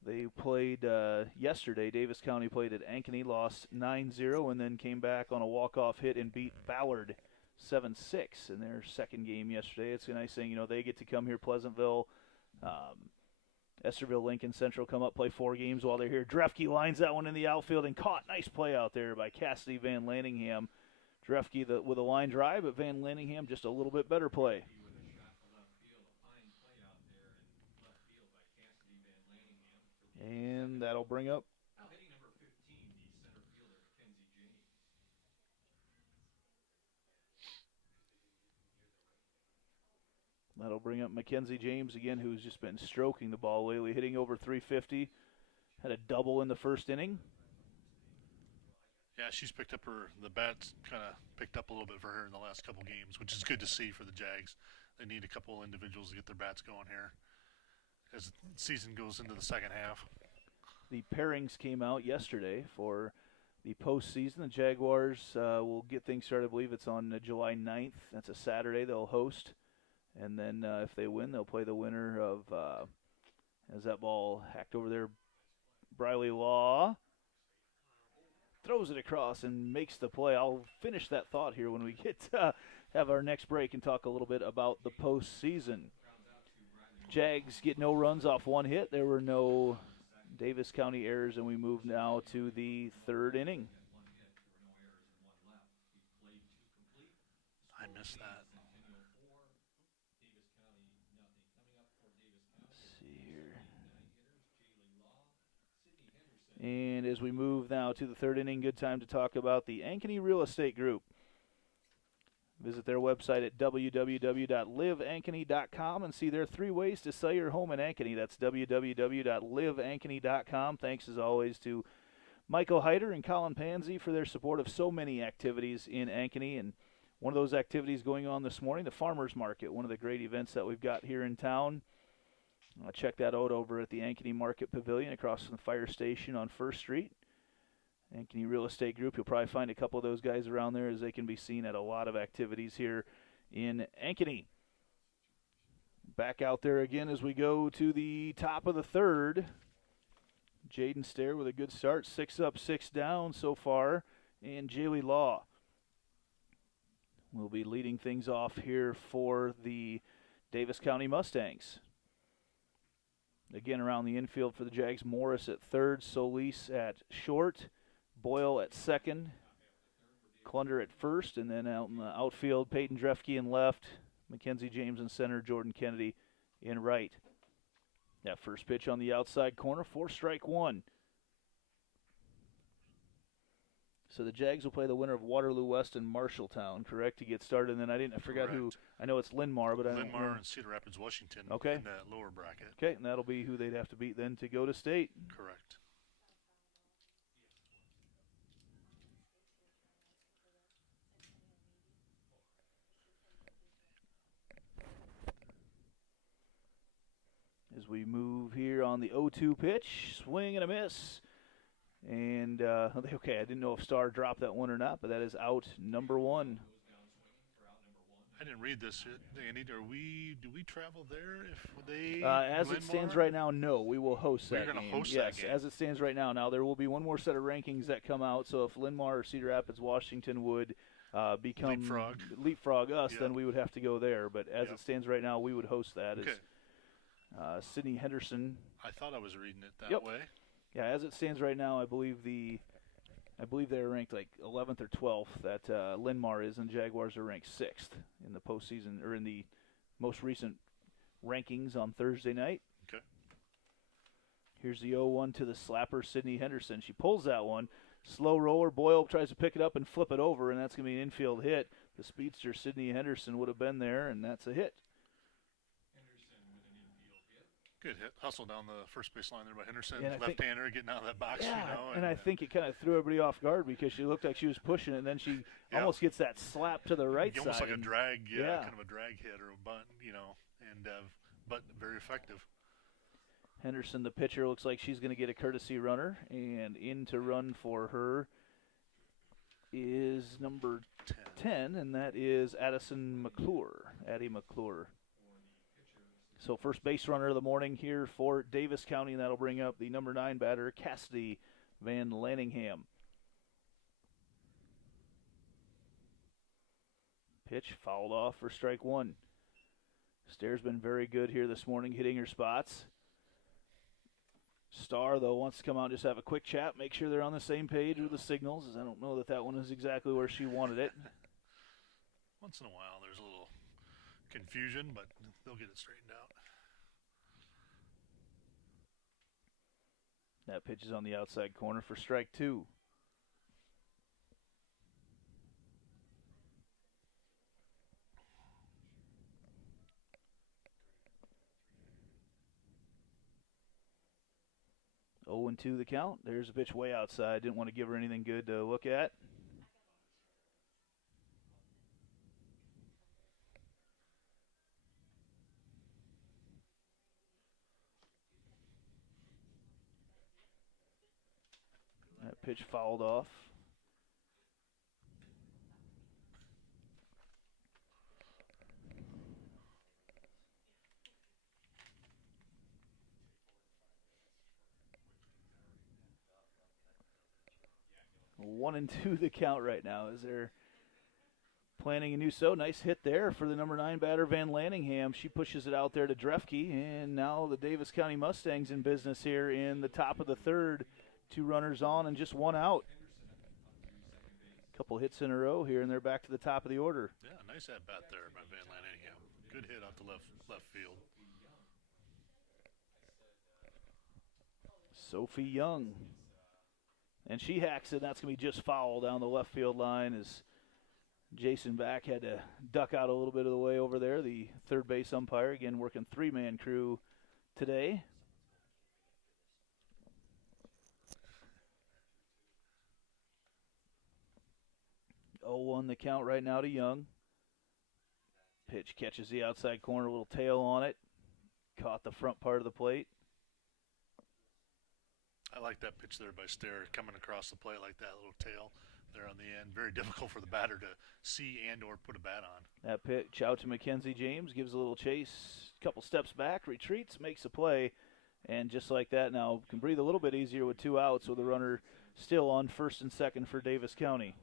They played yesterday. Davis County played at Ankeny, lost 9-0, and then came back on a walk-off hit and beat Ballard 7-6 in their second game yesterday. It's a nice thing. You know, they get to come here. Pleasantville, Esterville, Lincoln Central come up, play 4 games while they're here. Drefke lines that one in the outfield and caught. Nice play out there by Cassidy Van Laningham. Drefke with a line drive, but Van Laningham just a little bit better play. And that'll bring up now hitting number 15, the center fielder, Mackenzie James. That'll bring up Mackenzie James again, who's just been stroking the ball lately, hitting over 350. Had a double in the first inning. Yeah, she's picked up the bats kind of picked up a little bit for her in the last couple games, which is good to see for the Jags. They need a couple individuals to get their bats going here as the season goes into the second half. The pairings came out yesterday for the postseason. The Jaguars will get things started. I believe it's on July 9th. That's a Saturday they'll host. And then if they win, they'll play the winner of, as that ball hacked over there, Briley Law. Throws it across and makes the play. I'll finish that thought here when we get have our next break and talk a little bit about the postseason. Jags get no runs off one hit. There were no Davis County errors, and we move now to the third inning. I missed that. Let's see here. And as we move now to the third inning, good time to talk about the Ankeny Real Estate Group. Visit their website at www.liveankeny.com and see their 3 ways to sell your home in Ankeny. That's www.liveankeny.com. Thanks, as always, to Michael Heider and Colin Pansy for their support of so many activities in Ankeny. And one of those activities going on this morning, the Farmers Market, one of the great events that we've got here in town. Check that out over at the Ankeny Market Pavilion across from the fire station on 1st Street. Ankeny Real Estate Group. You'll probably find a couple of those guys around there as they can be seen at a lot of activities here in Ankeny. Back out there again as we go to the top of the third. Jaden Stair with a good start. 6 up, 6 down so far. And Jaylee Law will be leading things off here for the Davis County Mustangs. Again, around the infield for the Jags, Morris at third, Solis at short, Boyle at second, Klunder at first, and then out in the outfield, Peyton Drefke in left, Mackenzie James in center, Jordan Kennedy in right. That first pitch on the outside corner for strike one. So the Jags will play the winner of Waterloo West and Marshalltown, correct, to get started. And then I forgot who. I know it's Linn-Mar, but I don't know. Linn-Mar and Cedar Rapids, Washington in that lower bracket. Okay, and that'll be who they'd have to beat then to go to state. Correct. As we move here on the 0-2 pitch, swing and a miss. And, okay, I didn't know if Starr dropped that one or not, but that is out number 1. I didn't read this, Andy. Do we travel there if they as it stands right now, no. We will host that game. We're going to host that game. Yes, as it stands right now. Now, there will be one more set of rankings that come out, so if Linn-Mar or Cedar Rapids, Washington would leapfrog us, then we would have to go there. But as it stands right now, we would host that. Okay. As Sydney Henderson. I thought I was reading it that way. Yeah, as it stands right now, I believe they're ranked like 11th or 12th. That Linn-Mar is, and Jaguars are ranked 6th in the postseason or in the most recent rankings on Thursday night. Okay. Here's the 0-1 to the slapper, Sydney Henderson. She pulls that one. Slow roller. Boyle tries to pick it up and flip it over, and that's going to be an infield hit. The speedster, Sydney Henderson, would have been there, and that's a hit. Good hit. Hustle down the first base line there by Henderson. Yeah, left-hander getting out of that box. And I think it kind of threw everybody off guard because she looked like she was pushing it, and then she almost gets that slap to the right side. Almost like a drag, kind of a drag hit or a bunt, but very effective. Henderson, the pitcher, looks like she's going to get a courtesy runner, and in to run for her is number 10, and that is Addison McClure, Addie McClure. So first base runner of the morning here for Davis County, and that'll bring up the number 9 batter, Cassidy Van Laningham. Pitch fouled off for strike 1. Stair's been very good here this morning, hitting her spots. Starr, though, wants to come out and just have a quick chat, make sure they're on the same page with the signals, as I don't know that one is exactly where she wanted it. Once in a while there's a little confusion, but they'll get it straightened out. That pitch is on the outside corner for strike 2. 0-2 the count. There's a pitch way outside. Didn't want to give her anything good to look at. That pitch fouled off. One and two the count right now as they're planning a new so. Nice hit there for the number 9 batter, Van Laningham. She pushes it out there to Drefke, and now the Davis County Mustangs in business here in the top of the third. 2 runners on and just 1 out. Couple hits in a row here, and they're back to the top of the order. Yeah, nice at bat there by Van Laningham. Good hit out the left field. Sophie Young. And she hacks it. That's going to be just foul down the left field line as Jason Back had to duck out a little bit of the way over there. The third base umpire, again, working 3-man crew today. 0-1 the count right now to Young. Pitch catches the outside corner, a little tail on it. Caught the front part of the plate. I like that pitch there by Stair, coming across the plate like that, little tail there on the end. Very difficult for the batter to see and or put a bat on. That pitch out to Mackenzie James, gives a little chase, couple steps back, retreats, makes a play, and just like that now can breathe a little bit easier with 2 outs with the runner still on first and second for Davis County.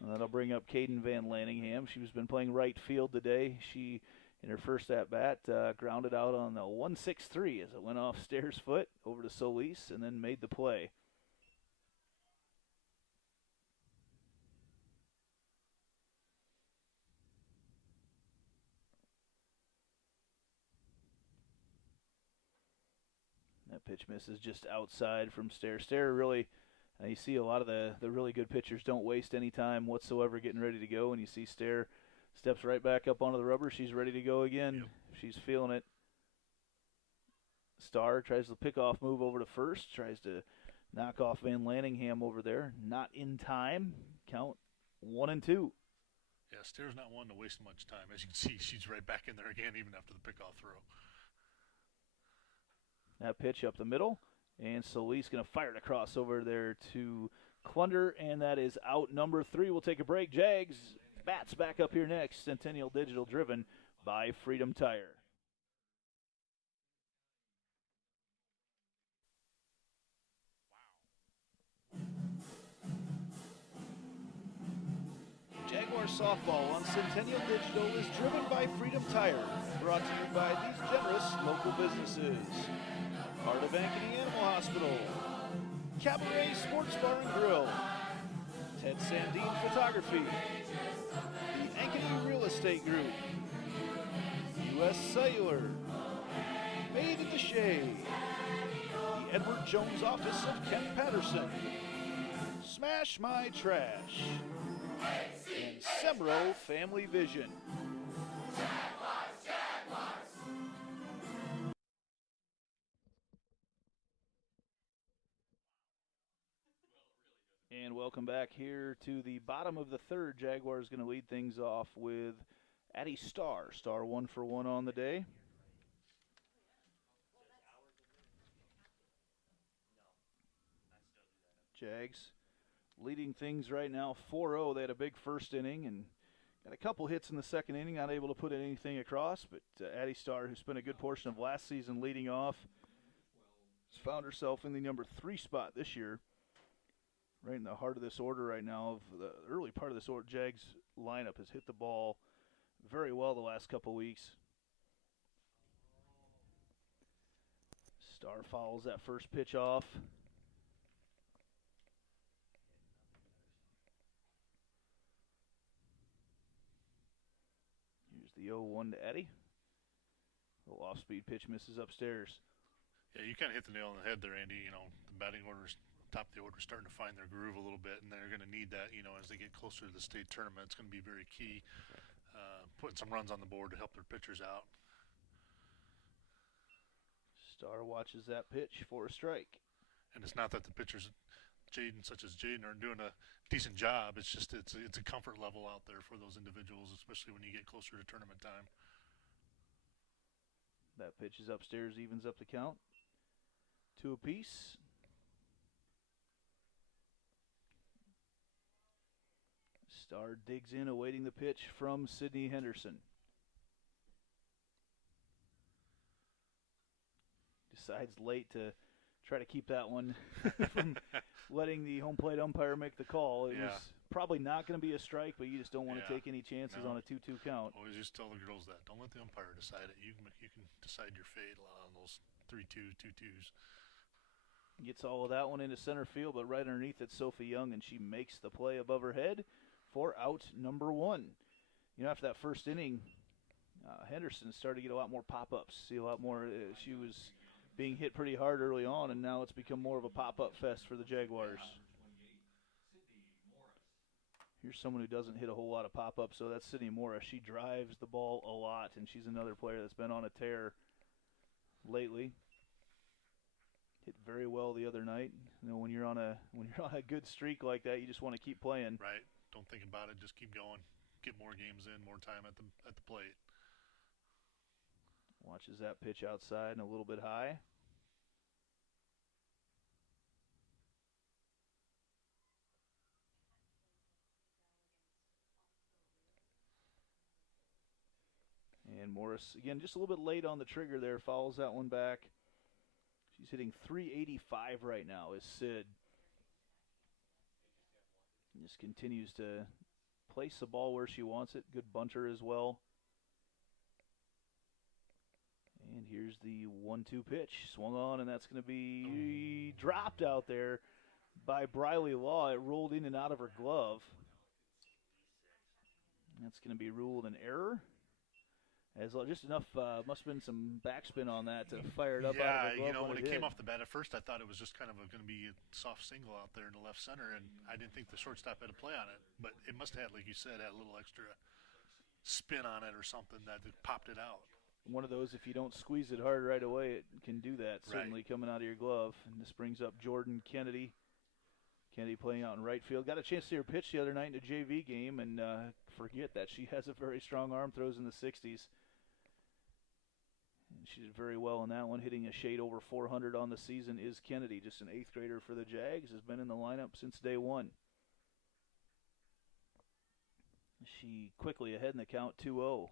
And that'll bring up Caden Van Laningham. She's been playing right field today. She, in her first at-bat, grounded out on the 1-6-3 as it went off Stair's foot over to Solis and then made the play. That pitch misses just outside from Stair. Stair really, you see a lot of the really good pitchers don't waste any time whatsoever getting ready to go, and you see Stair steps right back up onto the rubber. She's ready to go again. Yep. She's feeling it. Starr tries the pickoff move over to first, tries to knock off Van Laningham over there. Not in time. Count 1-2. Yeah, Stair's not one to waste much time. As you can see, she's right back in there again even after the pickoff throw. That pitch up the middle, and Solis going to fire it across over there to Klunder, and that is out number 3. We'll take a break. Jags bats back up here next. Centennial Digital, driven by Freedom Tire. Jaguar softball on Centennial Digital is driven by Freedom Tire, brought to you by these generous local businesses. Part of Ankeny Animal Hospital, Cabaret Sports Bar and Grill, Ted Sandine Photography, the Ankeny Real Estate Group, U.S. Cellular, Made in the Shade, the Edward Jones Office of Kent Patterson, Smash My Trash, and Semro Family Vision. And welcome back here to the bottom of the third. Jaguars going to lead things off with Addie Starr. Starr 1 for 1 on the day. Jags leading things right now 4-0. They had a big first inning and got a couple hits in the second inning. Not able to put anything across, but Addie Starr, who spent a good portion of last season leading off, has found herself in the number 3 spot this year. Right in the heart of this order right now, of the early part of this order. Jags lineup has hit the ball very well the last couple weeks. Starr fouls that first pitch off. Here's the 0-1 to Eddie. A little off-speed pitch misses upstairs. Yeah, you kind of hit the nail on the head there, Andy. You know, the batting orders, top of the order, starting to find their groove a little bit, and they're going to need that, you know, as they get closer to the state tournament. It's going to be very key, putting some runs on the board to help their pitchers out. Star watches that pitch for a strike. And it's not that the pitchers, such as Jaden, are doing a decent job. It's just it's a comfort level out there for those individuals, especially when you get closer to tournament time. That pitch is upstairs, evens up the count. 2 apiece. Star digs in, awaiting the pitch from Sydney Henderson. Decides late to try to keep that one from letting the home plate umpire make the call. It was probably not going to be a strike, but you just don't want to take any chances on a 2-2 count. Always just tell the girls that. Don't let the umpire decide it. You can decide your fate on those 3-2, 2-2s. Gets all of that one into center field, but right underneath it's Sophie Young, and she makes the play above her head for out number 1. You know, after that first inning, Henderson started to get a lot more pop-ups. See a lot more. She was being hit pretty hard early on, and now it's become more of a pop-up fest for the Jaguars. Here's someone who doesn't hit a whole lot of pop-ups, so that's Syd Morris. She drives the ball a lot, and she's another player that's been on a tear lately. Hit very well the other night. You know, when you're on a good streak like that, you just want to keep playing. Right. Don't think about it. Just keep going. Get more games in, more time at the plate. Watches that pitch outside and a little bit high. And Morris, again, just a little bit late on the trigger there, fouls that one back. She's hitting .385 right now is Sid. Just continues to place the ball where she wants it. Good bunter as well. And here's the 1-2 pitch. Swung on, and that's going to be dropped out there by Briley Law. It rolled in and out of her glove. That's going to be ruled an error. As just enough, must have been some backspin on that to fire it up out of the glove. Yeah, you know, when it came off the bat at first, I thought it was just kind of going to be a soft single out there in the left center, and I didn't think the shortstop had a play on it. But it must have had, like you said, had a little extra spin on it or something that popped it out. One of those, if you don't squeeze it hard right away, it can do that, certainly coming out of your glove. And this brings up Jordan Kennedy. Kennedy playing out in right field. Got a chance to see her pitch the other night in a JV game, and forget that. She has a very strong arm, throws in the 60s. And she did very well in that one, hitting a shade over 400 on the season is Kennedy, just an 8th grader for the Jags, has been in the lineup since day one. She quickly ahead in the count, 2-0.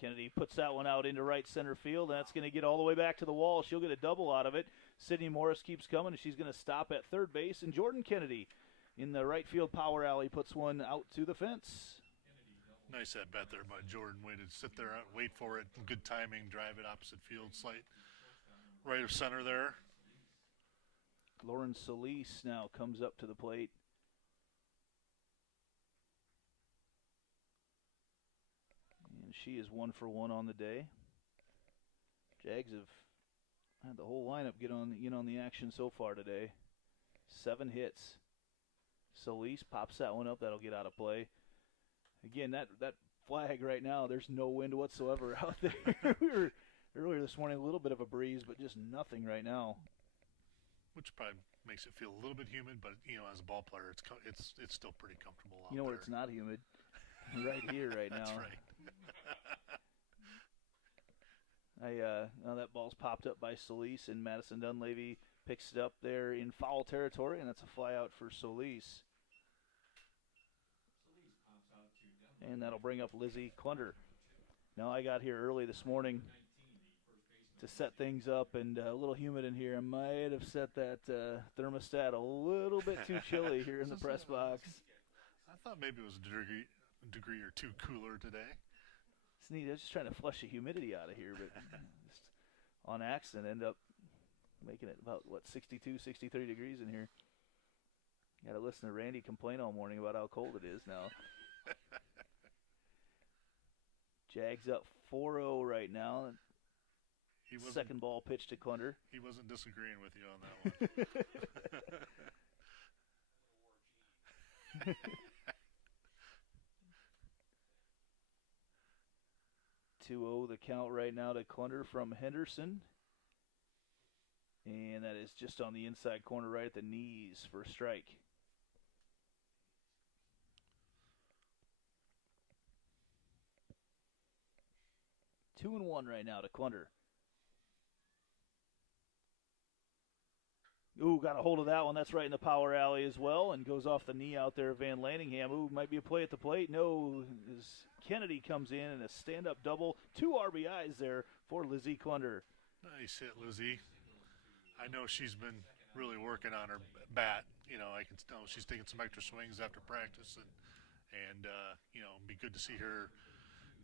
Kennedy puts that one out into right center field. That's going to get all the way back to the wall. She'll get a double out of it. Syd Morris keeps coming, and she's going to stop at third base. And Jordan Kennedy in the right field power alley puts one out to the fence. Nice at bat there by Jordan. Way to sit there, wait for it. Good timing, drive it opposite field, slight right of center there. Lauren Solis now comes up to the plate. She is 1 for 1 on the day. Jags have had the whole lineup get on the action so far today. 7 hits. Solis pops that one up. That'll get out of play. Again, that flag right now, there's no wind whatsoever out there. We were earlier this morning, a little bit of a breeze, but just nothing right now. Which probably makes it feel a little bit humid, but as a ball player, it's still pretty comfortable out there. You know where it's not humid? Right here, right now. That's right. Now that ball's popped up by Solis, and Madison Dunleavy picks it up there in foul territory, and that's a fly out for Solis. And that'll bring up Lizzie Clunder. Now I got here early this morning to set things up, and a little humid in here. I might have set that thermostat a little bit too chilly here in the press box. I thought maybe it was a degree or two cooler today. It's neat. I was just trying to flush the humidity out of here, but just on accident end up making it about, 62, 63 degrees in here. Got to listen to Randy complain all morning about how cold it is now. Jags up 4-0 right now. Second ball pitch to Clunder. He wasn't disagreeing with you on that one. 2-0 the count right now to Clunder from Henderson. And that is just on the inside corner right at the knees for a strike. 2-1 right now to Clunder. Ooh, got a hold of that one. That's right in the power alley as well, and goes off the knee out there, Van Laningham. Ooh, might be a play at the plate. No, as Kennedy comes in and a stand-up double. 2 RBIs there for Lizzie Clunder. Nice hit, Lizzie. I know she's been really working on her bat. You know, I can tell she's taking some extra swings after practice, and you know, it'd be good to see her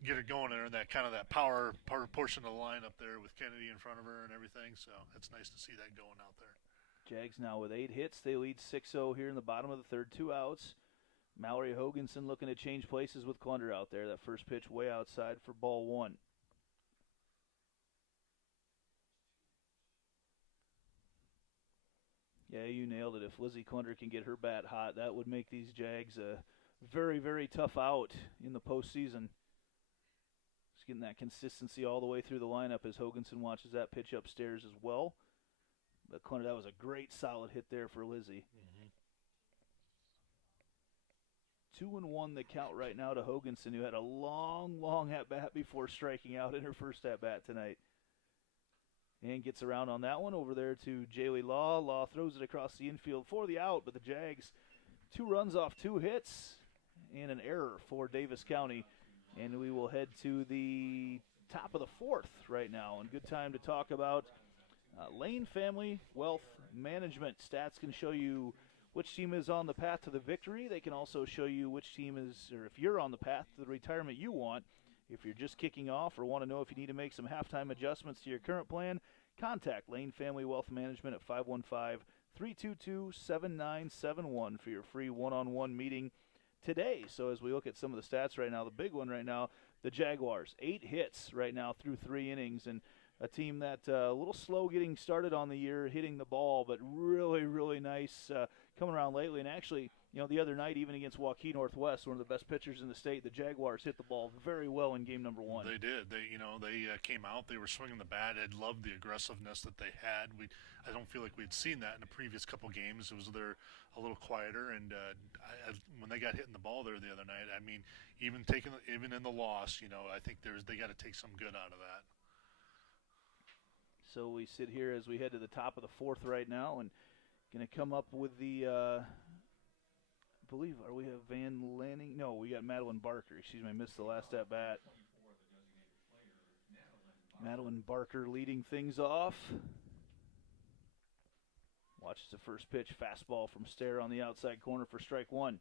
get it going there in that kind of that power portion of the line up there with Kennedy in front of her and everything. So it's nice to see that going out there. Jags now with 8 hits. They lead 6-0 here in the bottom of the third. 2 outs. Mallory Hoganson looking to change places with Clunder out there. That first pitch way outside for ball 1. Yeah, you nailed it. If Lizzie Clunder can get her bat hot, that would make these Jags a very, very tough out in the postseason. Just getting that consistency all the way through the lineup as Hoganson watches that pitch upstairs as well. But Clunder, that was a great solid hit there for Lizzie. 2-1 the count right now to Hoganson, who had a long, long at-bat before striking out in her first at-bat tonight. And gets around on that one over there to Jaylee Law. Law throws it across the infield for the out, but the Jags 2 runs off 2 hits and an error for Davis County. And we will head to the top of the 4th right now. And good time to talk about Lane Family Wealth Management. Stats can show you which team is on the path to the victory. They can also show you which team is, or if you're on the path to the retirement you want. If you're just kicking off or want to know if you need to make some halftime adjustments to your current plan, contact Lane Family Wealth Management at 515-322-7971 for your free one-on-one meeting today. So as we look at some of the stats right now, the big one right now, the Jaguars, 8 hits right now through 3 innings, and a team that a little slow getting started on the year, hitting the ball, but really, really nice coming around lately. And actually, you know, the other night, even against Waukee Northwest, one of the best pitchers in the state, the Jaguars hit the ball very well in game number 1. They did. They came out. They were swinging the bat. I loved the aggressiveness that they had. I don't feel like we'd seen that in the previous couple games. It was a little quieter, and when they got hitting the ball there the other night, I mean, even in the loss, you know, I think they got to take some good out of that. So we sit here as we head to the top of the 4th right now, and going to come up with the, I believe, we have Van Lanning? No, we got Madeline Barker. Excuse me, I missed the last at bat. Madeline Barker leading things off. Watches the first pitch, fastball from Stair on the outside corner for strike 1.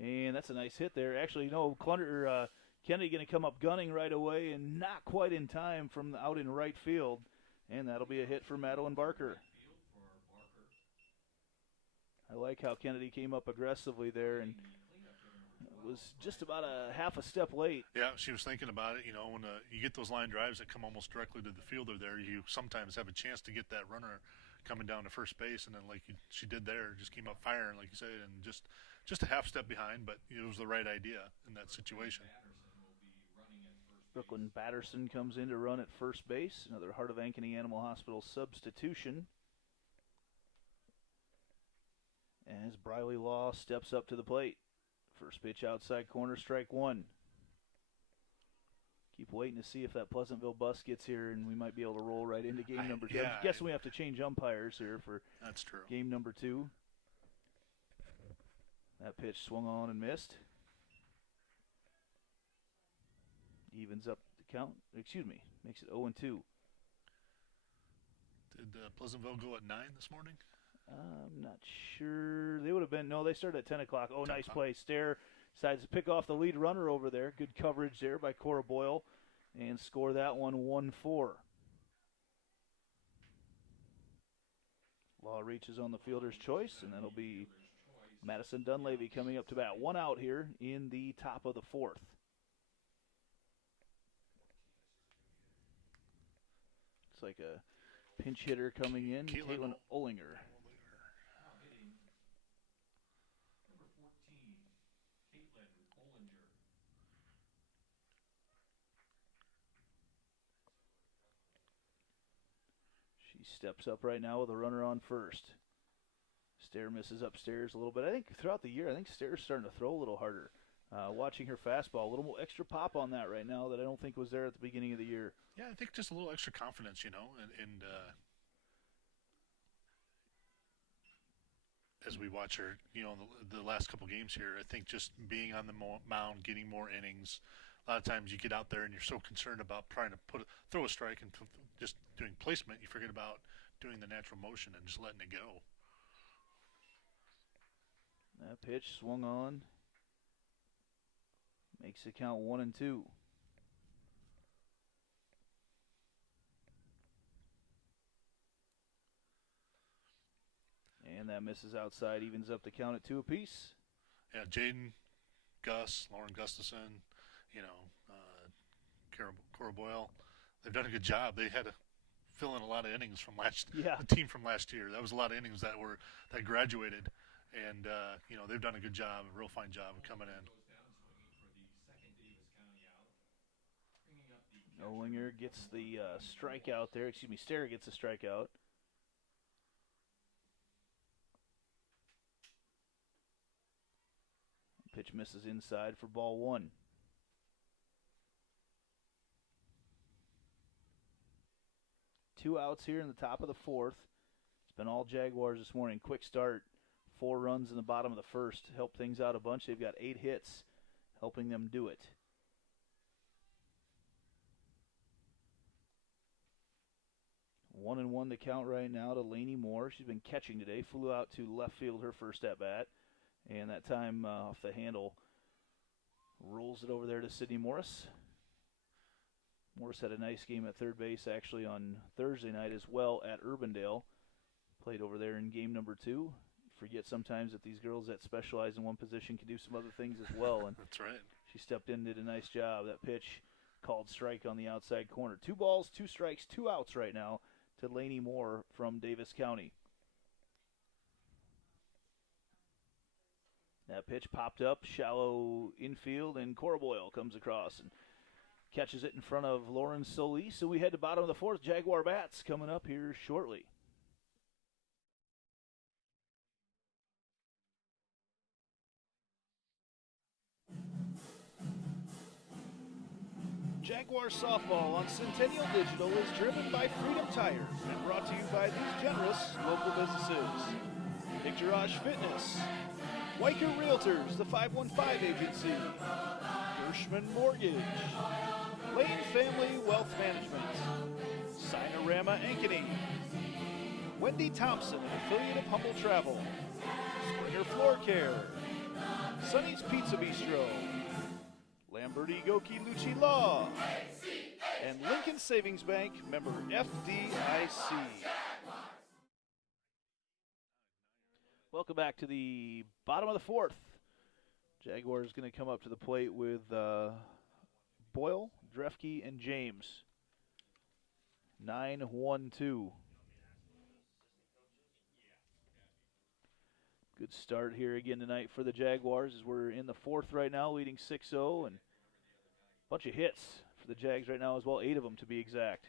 And that's a nice hit there. Actually, you know, Kennedy going to come up gunning right away and not quite in time from out in right field. And that'll be a hit for Madeline Barker. I like how Kennedy came up aggressively there and was just about a half a step late. Yeah, she was thinking about it. You know, when you get those line drives that come almost directly to the fielder there, you sometimes have a chance to get that runner coming down to first base, and then she did there, just came up firing, like you said, and just a half step behind, but it was the right idea in that situation. Brooklyn Batterson comes in to run at first base. Another Heart of Ankeny Animal Hospital substitution. As Briley Law steps up to the plate. First pitch outside corner, strike 1. Keep waiting to see if that Pleasantville bus gets here, and we might be able to roll right into game number 2. Yeah, I'm guessing we have to change umpires here for that's true. Game number 2. That pitch swung on and missed. Evens up the count. Excuse me. Makes it 0-2. Did Pleasantville go at 9 this morning? I'm not sure. They would have been. No, they started at 10 o'clock. Oh, nice play. Stair decides to pick off the lead runner over there. Good coverage there by Cora Boyle and score that one 1-4. Law reaches on the fielder's choice, and that'll be Madison Dunleavy coming up to bat. 1 out here in the top of the 4th. Looks like a pinch hitter coming in, Caitlin Ollinger. Now hitting number 14, Caitlin Ollinger. She steps up right now with a runner on first. Stair misses upstairs a little bit. I think throughout the year, I think Stair's starting to throw a little harder. Watching her fastball, a little more extra pop on that right now that I don't think was there at the beginning of the year. Yeah, I think just a little extra confidence, and as we watch her, the last couple games here, I think just being on the mound, getting more innings. A lot of times you get out there and you're so concerned about trying to throw a strike and just doing placement, you forget about doing the natural motion and just letting it go. That pitch swung on. Makes it count 1-2. And that misses outside, evens up the count at 2 apiece. Yeah, Jaden, Gus, Lauren Gustafson, Cora Boyle, they've done a good job. They had to fill in a lot of innings from the team from last year. That was a lot of innings that graduated, and they've done a good job, a real fine job of coming in. Ollinger gets the strikeout there. Stair gets the strikeout. Pitch misses inside for ball 1. Two outs here in the top of the 4th. It's been all Jaguars this morning. Quick start. 4 runs in the bottom of the first. Help things out a bunch. They've got 8 hits helping them do it. 1-1 to count right now to Lainey Moore. She's been catching today. Flew out to left field her first at bat. And that time off the handle, rolls it over there to Syd Morris. Morris had a nice game at third base actually on Thursday night as well at Urbandale. Played over there in game number 2. Forget sometimes that these girls that specialize in one position can do some other things as well. And that's right. She stepped in and did a nice job. That pitch called strike on the outside corner. 2 balls, 2 strikes, 2 outs right now to Lainey Moore from Davis County. That pitch popped up, shallow infield, and Cora Boyle comes across and catches it in front of Lauren Solis. So we head to bottom of the 4th. Jaguar bats coming up here shortly. Jaguar softball on Centennial Digital is driven by Freedom Tire and brought to you by these generous local businesses. Picturage Fitness, Weicker Realtors, the 515 Agency, Gershman Mortgage, Lane Family Wealth Management, Sinorama Ankeny, Wendy Thompson, an affiliate of Humble Travel, Springer Floor Care, Sonny's Pizza Bistro, Lamberti Goki Lucci Law, and Lincoln Savings Bank, member FDIC. Welcome back to the bottom of the 4th. Jaguars going to come up to the plate with Boyle, Drefke, and James. 9-1-2. Good start here again tonight for the Jaguars as we're in the 4th right now, leading 6-0, and a bunch of hits for the Jags right now as well, 8 of them to be exact.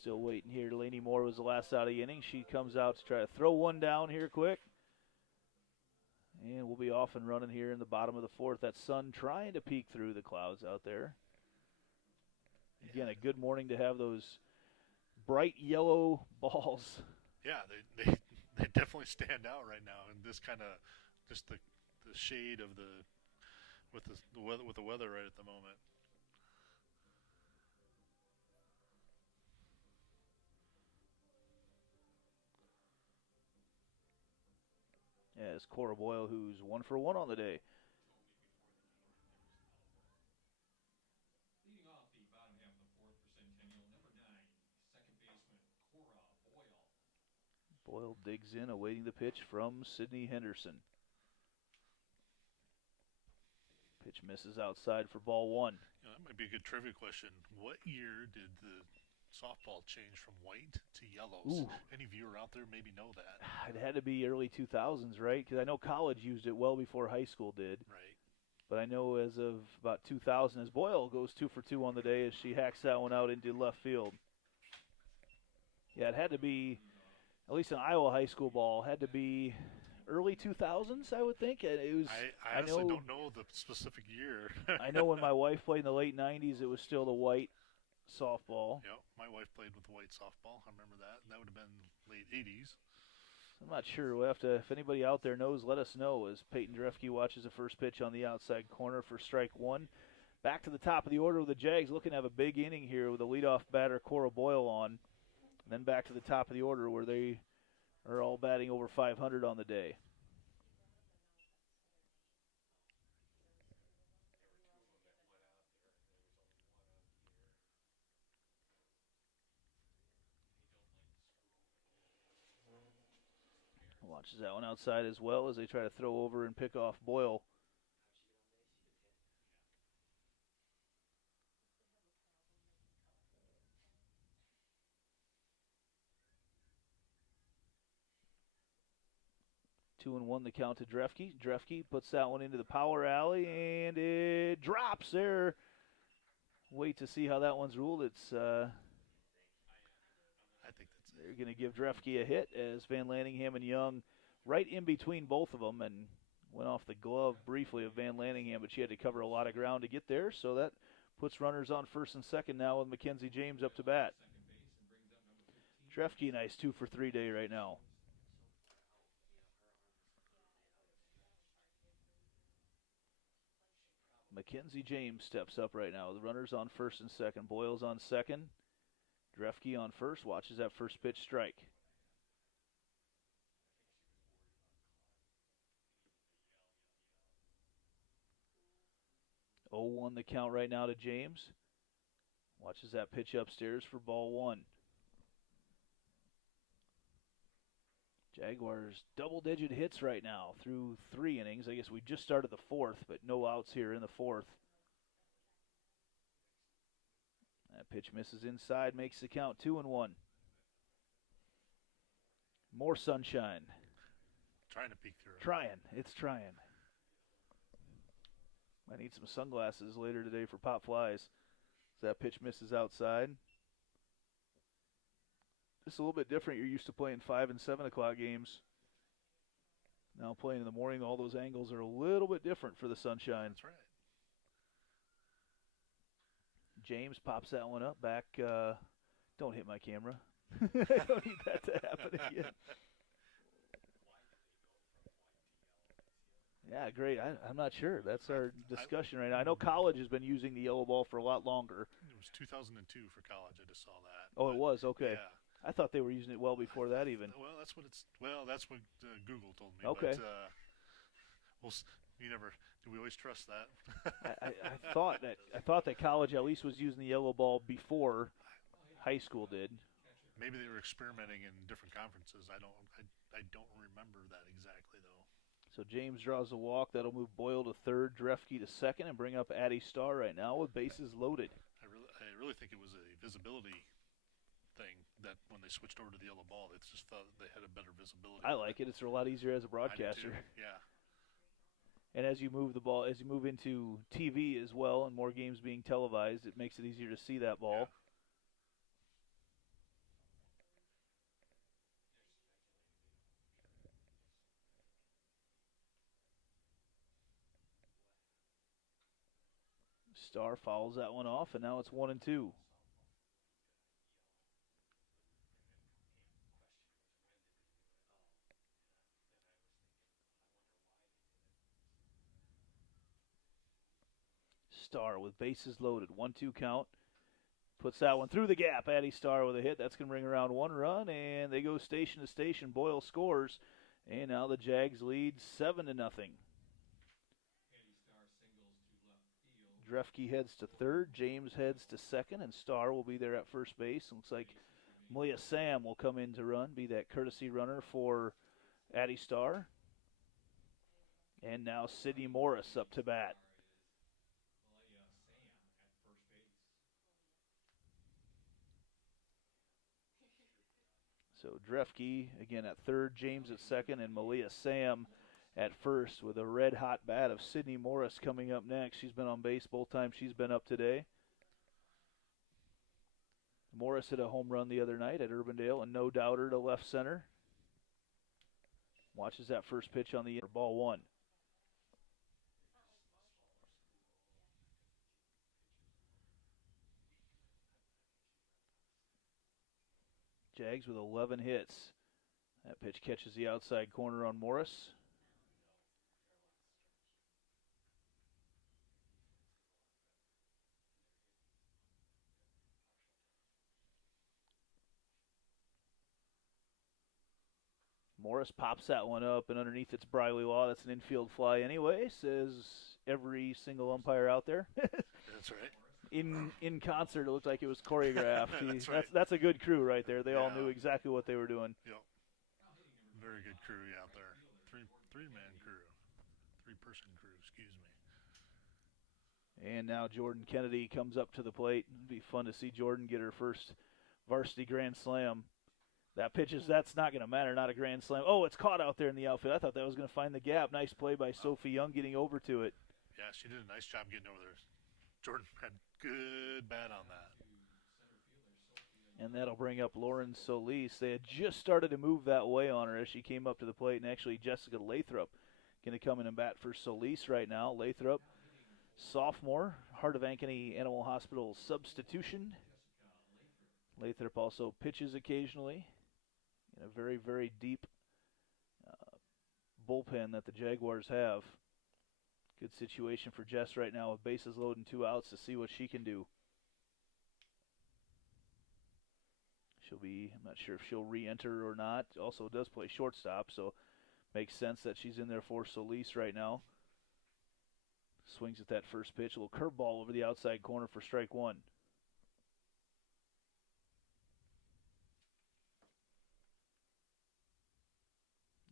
Still waiting here. Lainey Moore was the last out of the inning. She comes out to try to throw one down here quick. And we'll be off and running here in the bottom of the 4th. That sun trying to peek through the clouds out there. Again, a good morning to have those bright yellow balls. Yeah, they definitely stand out right now, and this kind of just the shade of with the weather right at the moment. Yeah, it's Cora Boyle, who's 1 for 1 on the day. Leading off the bottom half of the 4th for Centennial, number 9, second baseman Cora Boyle. Boyle digs in, awaiting the pitch from Sydney Henderson. Pitch misses outside for ball one. You know, that might be a good trivia question. What year did the softball change from white to yellows? Ooh. Any viewer out there maybe know that? It had to be early 2000s, right? Because I know college used it well before high school did. Right. But I know as of about 2000, as Boyle goes 2 for 2 on the day as she hacks that one out into left field. Yeah, it had to be, at least in Iowa high school ball, had to be early 2000s, I would think. It was. I honestly don't know the specific year. I know when my wife played in the late 90s, it was still the white softball. Yep, my wife played with the white softball. I remember that. That would have been late 80s. I'm not sure. We'll have to, if anybody out there knows, let us know as Peyton Drefke watches the first pitch on the outside corner for strike one. Back to the top of the order with the Jags, looking to have a big inning here with the leadoff batter Cora Boyle on. And then back to the top of the order where they are all batting over 500 on the day. Watches that one outside as well as they try to throw over and pick off Boyle. Two and one the count to Drefke. Drefke puts that one into the power alley and it drops there. Wait to see how that one's ruled. It's I think that's they're going to give Drefke a hit as Van Laningham and Young right in between both of them and went off the glove briefly of Van Laningham, but she had to cover a lot of ground to get there, so that puts runners on first and second now with Mackenzie James up to bat. Drefke, nice 2 for 3 day right now. Mackenzie James steps up right now. The runners on first and second. Boyle's on second. Drefke on first. Watches that first pitch strike. 0-1 the count right now to James. Watches that pitch upstairs for ball one. Jaguars double-digit hits right now through 3 innings. I guess we just started the fourth, but no outs here in the fourth. That pitch misses inside, makes the count 2-1. More sunshine. trying to peek through. It's trying. Might need some sunglasses later today for pop flies. That pitch misses outside. Just a little bit different. You're used to playing 5 and 7 o'clock games. Now playing in the morning, all those angles are a little bit different for the sunshine. That's right. James pops that one up back. Don't hit my camera. I don't need that to happen again. Yeah, great. I'm not sure. That's our discussion right now. I know college has been using the yellow ball for a lot longer. It was 2002 for college. I just saw that. Oh, it was? Okay. Yeah. I thought they were using it well before that even. Well, that's what Google told me. Okay. But, do we always trust that? I thought that college at least was using the yellow ball before high school did. Maybe they were experimenting in different conferences. I don't remember that exactly though. So James draws a walk. That'll move Boyle to third, Drefke to second, and bring up Addie Starr right now with bases loaded. I really think it was a visibility thing that when they switched over to the yellow ball, they just thought they had a better visibility. I like it. It's a lot easier as a broadcaster. I do too. Yeah. And as you move the ball, as you move into TV as well, and more games being televised, it makes it easier to see that ball. Yeah. Starr fouls that one off, and now it's 1-2. Starr with bases loaded. 1-2 count. Puts that one through the gap. Addie Starr with a hit. That's going to bring around 1 run, and they go station to station. Boyle scores, and now the Jags lead 7-0. Drefke heads to third. James heads to second, and Starr will be there at first base. Looks like Malia Sam will come in to run, be that courtesy runner for Addie Starr. And now Syd Morris up to bat. So Drefke again at third, James at second, and Malia Sam at first with a red-hot bat of Sydney Morris coming up next. She's been on base both times she's been up today. Morris hit a home run the other night at Urbandale, and no doubter to left center. Watches that first pitch on the ball one. Jags with 11 hits. That pitch catches the outside corner on Morris. Morris pops that one up, and underneath it's Briley Law. That's an infield fly anyway, says every single umpire out there. That's right. In concert, it looked like it was choreographed. That's a good crew right there. They all knew exactly what they were doing. Yep. Very good crew out there. Three-man crew. Three-person crew, excuse me. And now Jordan Kennedy comes up to the plate. It'd be fun to see Jordan get her first varsity grand slam. That pitch that's not going to matter, not a grand slam. Oh, it's caught out there in the outfield. I thought that was going to find the gap. Nice play by Sophie Young getting over to it. Yeah, she did a nice job getting over there. Jordan had good bat on that. And that'll bring up Lauren Solis. They had just started to move that way on her as she came up to the plate. And actually, Jessica Lathrop going to come in and bat for Solis right now. Lathrop, sophomore, Heart of Ankeny Animal Hospital substitution. Lathrop also pitches occasionally. In a very, very deep bullpen that the Jaguars have. Good situation for Jess right now with bases loaded and 2 outs to see what she can do. I'm not sure if she'll re-enter or not. Also does play shortstop, so makes sense that she's in there for Solis right now. Swings at that first pitch. A little curveball over the outside corner for strike one.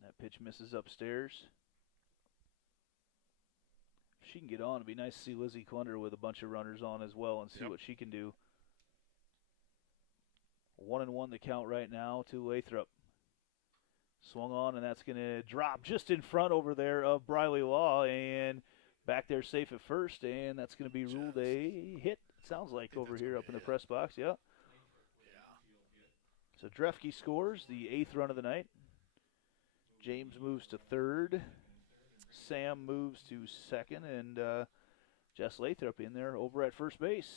That pitch misses upstairs. If she can get on, it'd be nice to see Lizzie Clunder with a bunch of runners on as well and see what she can do. 1-1 the count right now to Lathrop. Swung on, and that's going to drop just in front over there of Briley Law, and back there safe at first, and that's going to be ruled a hit, it sounds like, over here up in the press box. Yeah. So Drefke scores the 8th run of the night. James moves to third. Sam moves to second, and Jess Lathrop in there over at first base.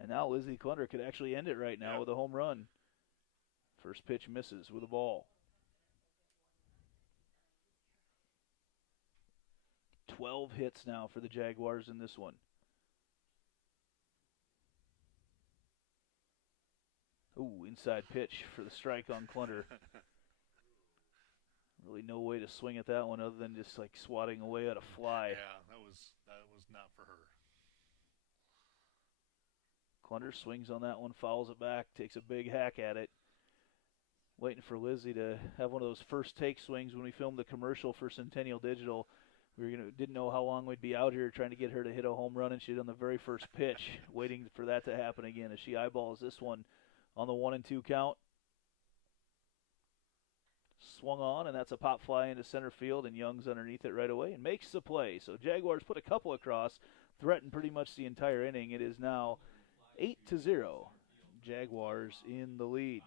And now Lizzie Clunder could actually end it right now with a home run. First pitch misses with a ball. 12 hits now for the Jaguars in this one. Ooh, inside pitch for the strike on Clunder. Really no way to swing at that one other than just like swatting away at a fly. Yeah, that was not for her. Clunder swings on that one, fouls it back, takes a big hack at it. Waiting for Lizzie to have one of those first take swings. When we filmed the commercial for Centennial Digital, we didn't know how long we'd be out here trying to get her to hit a home run, and she did on the very first pitch, waiting for that to happen again as she eyeballs this one on the 1-2 count. Swung on, and that's a pop fly into center field, and Young's underneath it right away and makes the play. So Jaguars put a couple across, threatened pretty much the entire inning. It is now 8-0. Jaguars in the lead.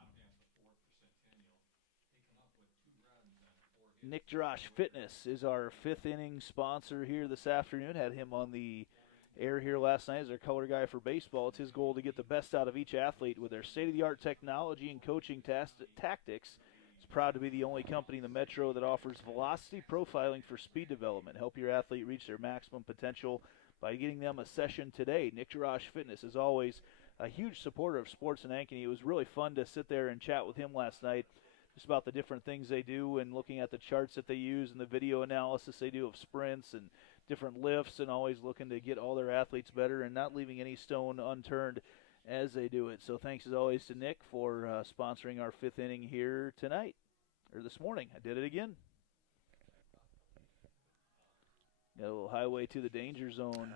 Nick Jarash Fitness is our 5th inning sponsor here this afternoon. Had him on the air here last night as our color guy for baseball. It's his goal to get the best out of each athlete with their state-of-the-art technology and coaching tactics. It's proud to be the only company in the Metro that offers velocity profiling for speed development. Help your athlete reach their maximum potential by getting them a session today. Nick Jarash Fitness is always a huge supporter of sports in Ankeny. It was really fun to sit there and chat with him last night just about the different things they do and looking at the charts that they use and the video analysis they do of sprints and different lifts, and always looking to get all their athletes better and not leaving any stone unturned as they do it. So thanks as always to Nick for sponsoring our 5th inning here tonight, or this morning. I did it again. Got a little highway to the danger zone.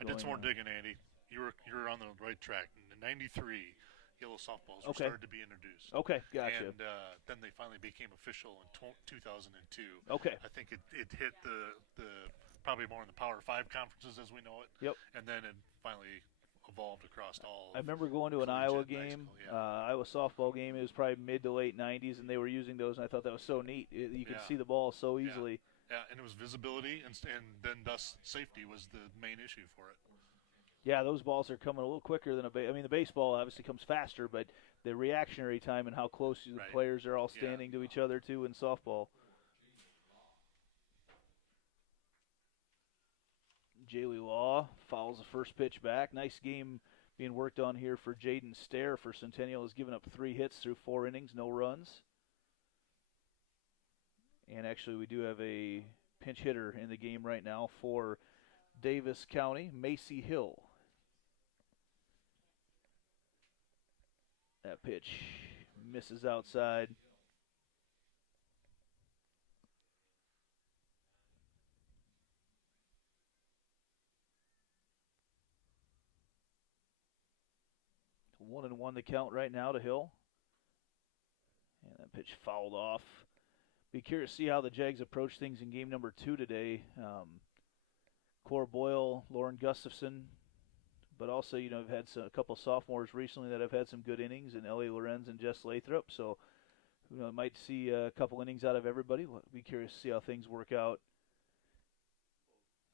I did some more digging, Andy. You were on the right track. In '93, yellow softballs Okay. started to be introduced. Okay, gotcha. And then they finally became official in 2002. Okay. I think it hit the probably more in the Power 5 conferences as we know it. Yep. And then it finally evolved across all. I remember going to an Iowa game, Iowa softball game. It was probably mid to late 90s, and they were using those, and I thought that was so neat. You could see the ball so easily. Yeah, and it was visibility, and then thus safety was the main issue for it. Yeah, those balls are coming a little quicker than the baseball obviously comes faster, but the reactionary time and how close the players are all standing to each other, too, in softball. Jaylee Law fouls the first pitch back. Nice game being worked on here for Jaden Stair for Centennial. Has given up 3 hits through 4 innings, no runs. And actually we do have a pinch hitter in the game right now for Davis County, Macy Hill. That pitch misses outside. One and one the count right now to Hill. And that pitch fouled off. Be curious to see how the Jags approach things in game number 2 today. Cora Boyle, Lauren Gustafson, but also, I've had a couple sophomores recently that have had some good innings, and Ellie Lorenz and Jess Lathrop. So, might see a couple innings out of everybody. Be curious to see how things work out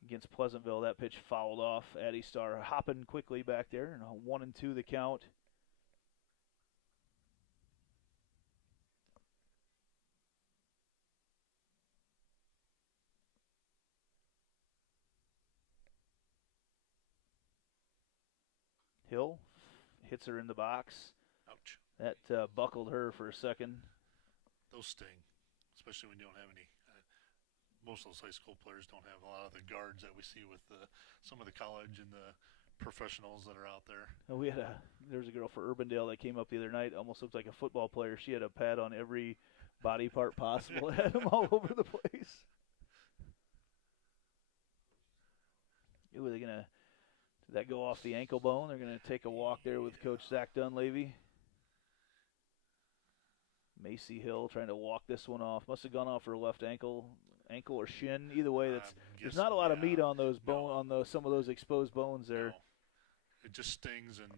against Pleasantville. That pitch fouled off. Addie Starr hopping quickly back there, and 1-2 the count. Hill hits her in the box. Ouch. That buckled her for a second. Those sting, especially when you don't have any. Most of those high school players don't have a lot of the guards that we see with some of the college and the professionals that are out there. And there was a girl for Urbandale that came up the other night, almost looked like a football player. She had a pad on every body part possible. Had them all over the place. Ooh, did that go off the ankle bone? They're going to take a walk there with Coach Zach Dunleavy. Macy Hill trying to walk this one off. Must have gone off her left ankle or shin. Either way, there's not a lot of meat on those some of those exposed bones there. No. It just stings, and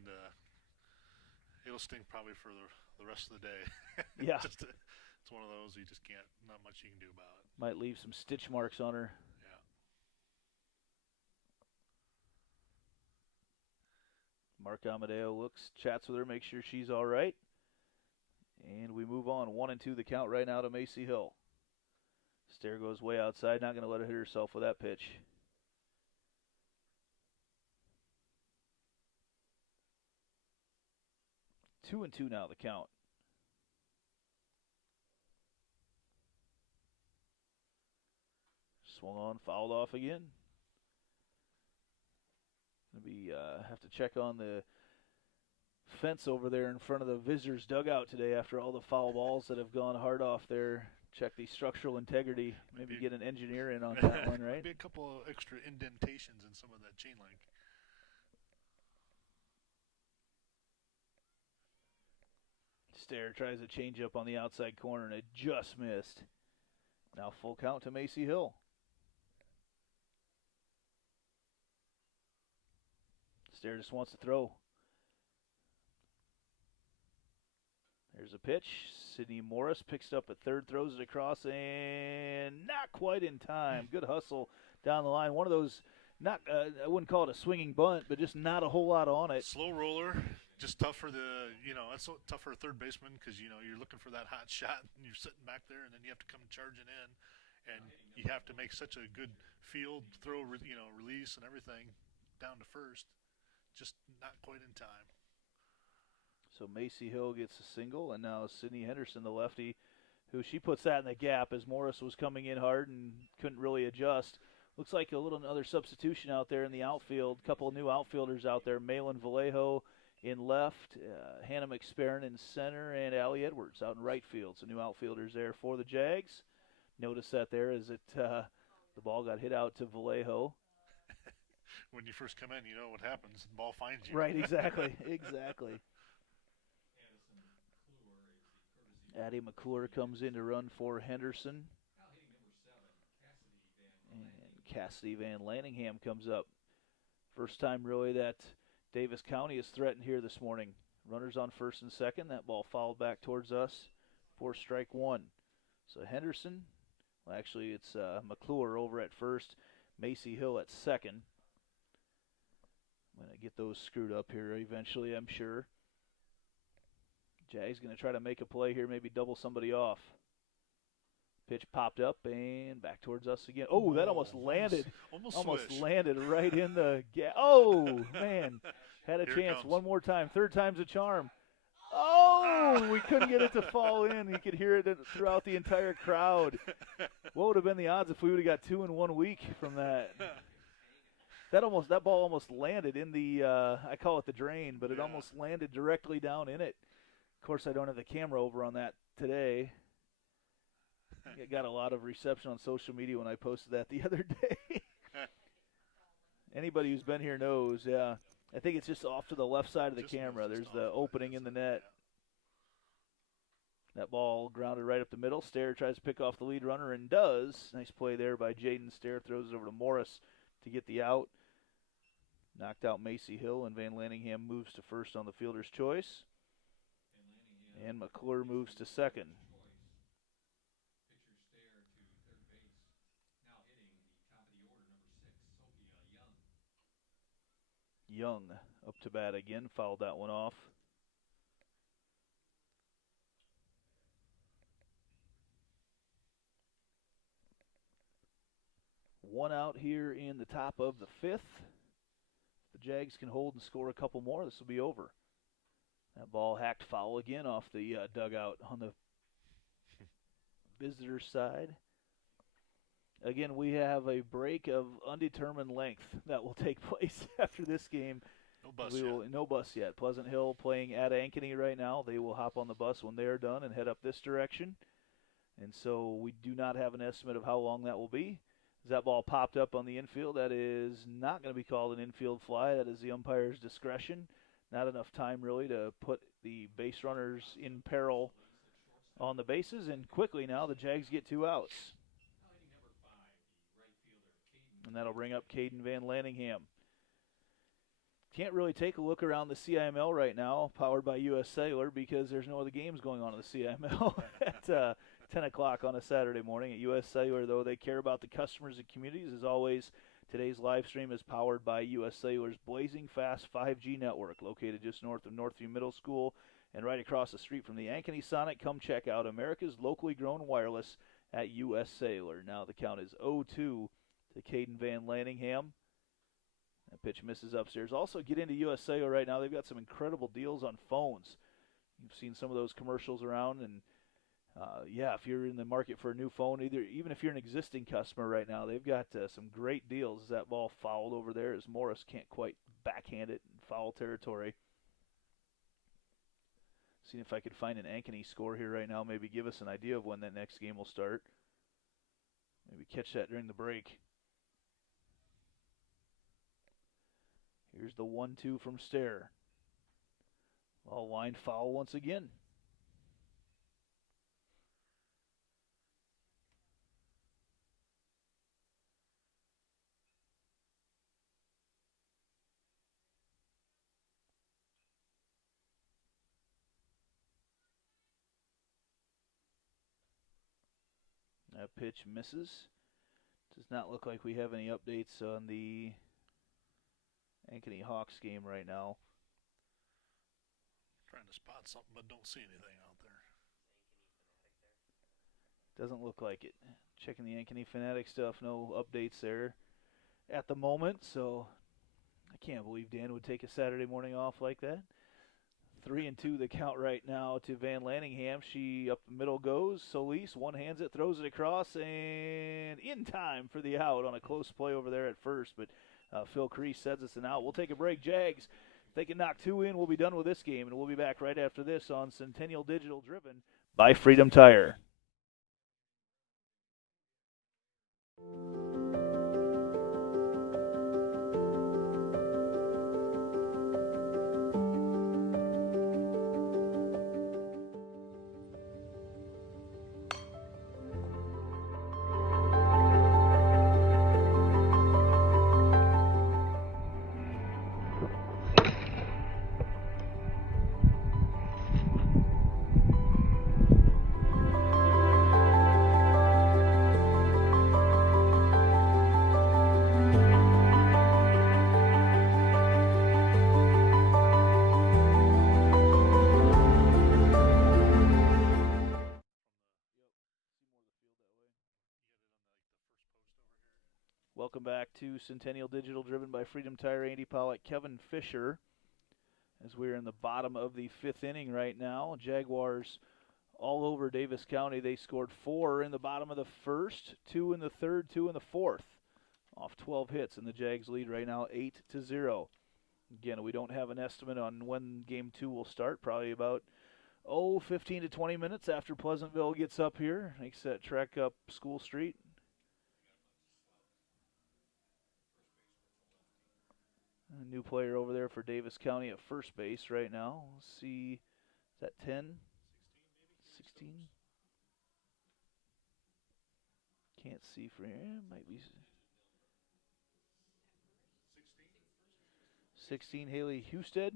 it'll sting probably for the rest of the day. Yeah, it's one of those you just can't. Not much you can do about it. Might leave some stitch marks on her. Mark Amadeo chats with her, makes sure she's all right. And we move on. 1-2 the count right now to Macy Hill. Stair goes way outside, not going to let her hit herself with that pitch. 2-2 now the count. Swung on, fouled off again. Have to check on the fence over there in front of the visitors' dugout today after all the foul balls that have gone hard off there. Check the structural integrity. Maybe get an engineer in on that one, right? Maybe a couple of extra indentations in some of that chain link. Stair tries a changeup on the outside corner, and it just missed. Now full count to Macy Hill. Stair just wants to throw. There's a pitch. Syd Morris picks it up at third, throws it across, and not quite in time. Good hustle down the line. One of those, I wouldn't call it a swinging bunt, but just not a whole lot on it. Slow roller, just tough for that's so tough for a third baseman because, you're looking for that hot shot, and you're sitting back there, and then you have to come charging in, and you have to make such a good field throw, release and everything down to first. Just not quite in time. So Macy Hill gets a single, and now Sydney Henderson, the lefty, who she puts that in the gap as Morris was coming in hard and couldn't really adjust. Looks like another substitution out there in the outfield. Couple of new outfielders out there. Malin Vallejo in left, Hannah Mcsparon in center, and Allie Edwards out in right field. So new outfielders there for the Jags. Notice that there as the ball got hit out to Vallejo. When you first come in, you know what happens. The ball finds you. Right, exactly, exactly. Addie McClure comes in to run for Henderson. And Cassidy Van Laningham comes up. First time really that Davis County is threatened here this morning. Runners on first and second. That ball fouled back towards us for strike one. So Henderson, well, actually it's McClure over at first, Macy Hill at second. I'm going to get those screwed up here eventually, I'm sure. Jay's going to try to make a play here, maybe double somebody off. Pitch popped up and back towards us again. Oh, that almost landed. Almost landed right in the gap. Oh, man. Had a chance one more time. Third time's a charm. Oh, we couldn't get it to fall in. You could hear it throughout the entire crowd. What would have been the odds if we would have got 2 in 1 week from that? That ball almost landed in the, I call it the drain, but it almost landed directly down in it. Of course, I don't have the camera over on that today. It got a lot of reception on social media when I posted that the other day. Anybody who's been here knows, yeah. I think it's just off to the left side of the camera. There's the opening in the net. That ball grounded right up the middle. Stair tries to pick off the lead runner and does. Nice play there by Jaden Stair. Throws it over to Morris to get the out. Knocked out Macy Hill, and Van Laningham moves to first on the fielder's choice. And McClure moves to second. Young up to bat again, fouled that one off. One out here in the top of the fifth. If the Jags can hold and score a couple more, this will be over. That ball hacked foul again off the dugout on the visitor side. Again, we have a break of undetermined length that will take place after this game. No bus yet. Pleasant Hill playing at Ankeny right now. They will hop on the bus when they are done and head up this direction. And so we do not have an estimate of how long that will be. As that ball popped up on the infield, that is not going to be called an infield fly. That is the umpire's discretion. Not enough time really to put the base runners in peril on the bases. And quickly now the Jags get 2 outs. And that'll bring up Caden Van Laningham. Can't really take a look around the CIML right now, powered by U.S. Cellular, because there's no other games going on in the CIML at 10 o'clock on a Saturday morning. At U.S. Cellular, though, they care about the customers and communities. As always, today's live stream is powered by U.S. Cellular's blazing fast 5G network, located just north of Northview Middle School and right across the street from the Ankeny Sonic. Come check out America's locally grown wireless at U.S. Cellular. Now the count is 0-2 to Caden Van Laningham. That pitch misses upstairs. Also, get into U.S. Cellular right now. They've got some incredible deals on phones. You've seen some of those commercials around, and if you're in the market for a new phone, even if you're an existing customer right now, they've got some great deals. That ball fouled over there as Morris can't quite backhand it in foul territory. Seeing if I could find an Ankeny score here right now, maybe give us an idea of when that next game will start. Maybe catch that during the break. Here's the 1-2 from Stair. Ball lined foul once again. That pitch misses. Does not look like we have any updates on the Ankeny Hawks game right now. Trying to spot something, but don't see anything out there. Doesn't look like it. Checking the Ankeny Fanatic stuff, no updates there at the moment. So I can't believe Dan would take a Saturday morning off like that. 3-2 the count right now to Van Laningham. She up the middle goes. Solis one-hands it, throws it across, and in time for the out on a close play over there at first. But Phil Crease sets us an out. We'll take a break. Jags, if they can knock 2 in, we'll be done with this game, and we'll be back right after this on Centennial Digital, driven by Freedom Tire. Welcome back to Centennial Digital, driven by Freedom Tire. Andy Pollock, Kevin Fisher, as we're in the bottom of the 5th inning right now. Jaguars all over Davis County. They scored 4 in the bottom of the 1st, 2 in the 3rd, 2 in the 4th, off 12 hits, and the Jags lead right now 8-0. Again, we don't have an estimate on when Game 2 will start. Probably about 15 to 20 minutes after Pleasantville gets up here, makes that trek up School Street. A new player over there for Davis County at first base right now. Let's see, is that 10? 16? Can't see from here. Might be 16. Haley Husted.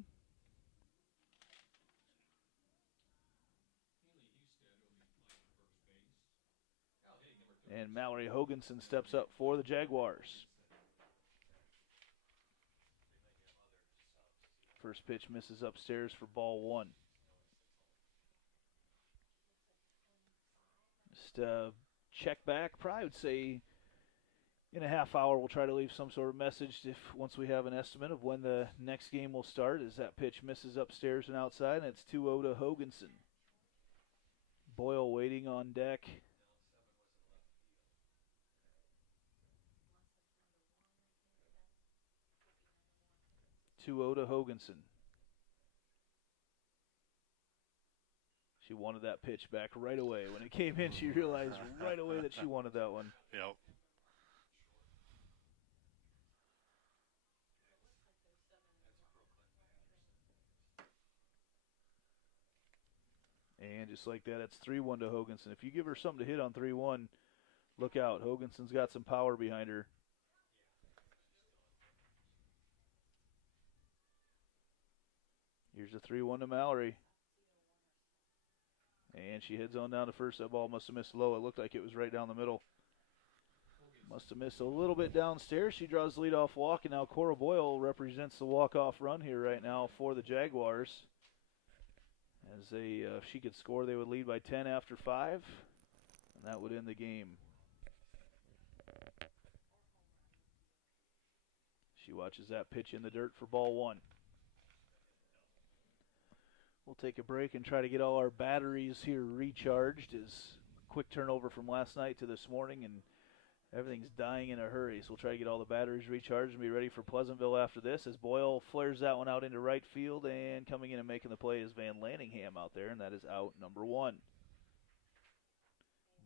And Mallory Hoganson steps up for the Jaguars. First pitch misses upstairs for ball 1. Just check back. Probably would say in a half hour we'll try to leave some sort of message once we have an estimate of when the next game will start, as that pitch misses upstairs and outside, and it's 2-0 to Hoganson. Boyle waiting on deck. 2-0 to Hoganson. She wanted that pitch back right away. When it came in, she realized right away that she wanted that one. Yep. And just like that, it's 3-1 to Hoganson. If you give her something to hit on 3-1, look out. Hoganson's got some power behind her. Here's a 3-1 to Mallory. And she heads on down to first. That ball must have missed low. It looked like it was right down the middle. Must have missed a little bit downstairs. She draws the leadoff walk, and now Cora Boyle represents the walk-off run here right now for the Jaguars. As if she could score, they would lead by 10 after 5, and that would end the game. She watches that pitch in the dirt for ball 1. We'll take a break and try to get all our batteries here recharged. As quick turnover from last night to this morning, and everything's dying in a hurry. So we'll try to get all the batteries recharged and be ready for Pleasantville after this, as Boyle flares that one out into right field, and coming in and making the play is Van Laningham out there, and that is out number 1.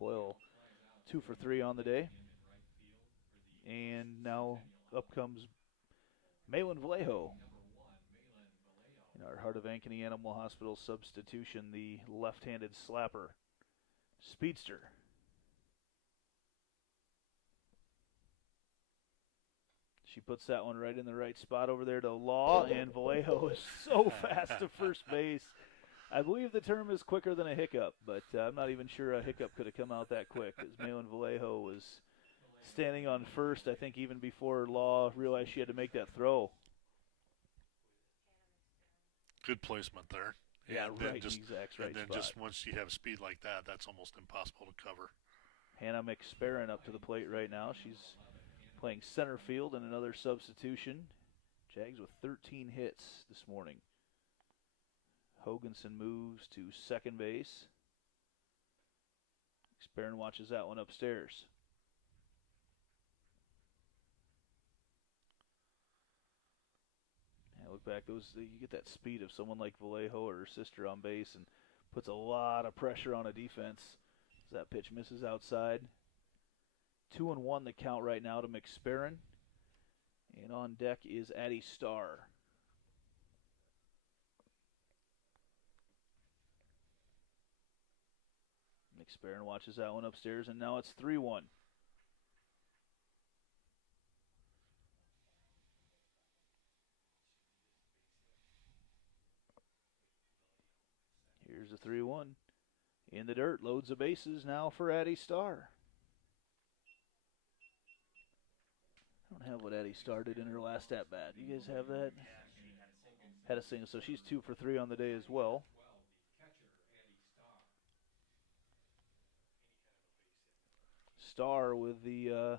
Boyle 2 for 3 on the day. And now up comes Malin Vallejo. In our Heart of Ankeny Animal Hospital substitution, the left-handed slapper, speedster. She puts that one right in the right spot over there to Law, and Vallejo is so fast to first base. I believe the term is quicker than a hiccup, but I'm not even sure a hiccup could have come out that quick, as Malin Vallejo was standing on first, I think even before Law realized she had to make that throw. Good placement there. Yeah, and right, just, exact right And then spot. just once you have speed like that, that's almost impossible to cover. Hannah Mcsparon up to the plate right now. She's playing center field in another substitution. Jags with 13 hits this morning. Hoganson moves to second base. Mcsparon watches that one upstairs. Look back, you get that speed of someone like Vallejo or her sister on base, and puts a lot of pressure on a defense as that pitch misses outside. 2-1 the count right now to Mcsparon. And on deck is Addie Starr. Mcsparon watches that one upstairs, and now it's 3-1. Here's a 3-1. In the dirt, loads of bases now for Addie Starr. I don't have what Addie Starr did in her last at-bat. You guys have that? Had a single, so she's 2 for 3 on the day as well. Starr with the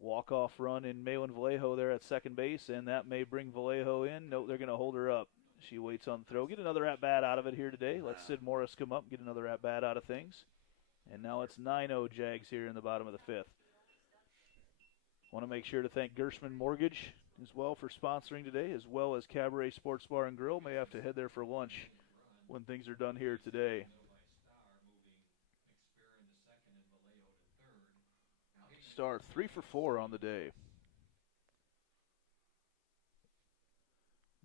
Walk-off run in Malin Vallejo there at second base, and that may bring Vallejo in. No, they're going to hold her up. She waits on the throw. Get another at-bat out of it here today. Let Syd Morris come up and get another at-bat out of things. And now it's 9-0 Jags here in the bottom of the fifth. Want to make sure to thank Gershman Mortgage as well for sponsoring today, as well as Cabaret Sports Bar and Grill. May have to head there for lunch when things are done here today. Star 3 for 4 on the day.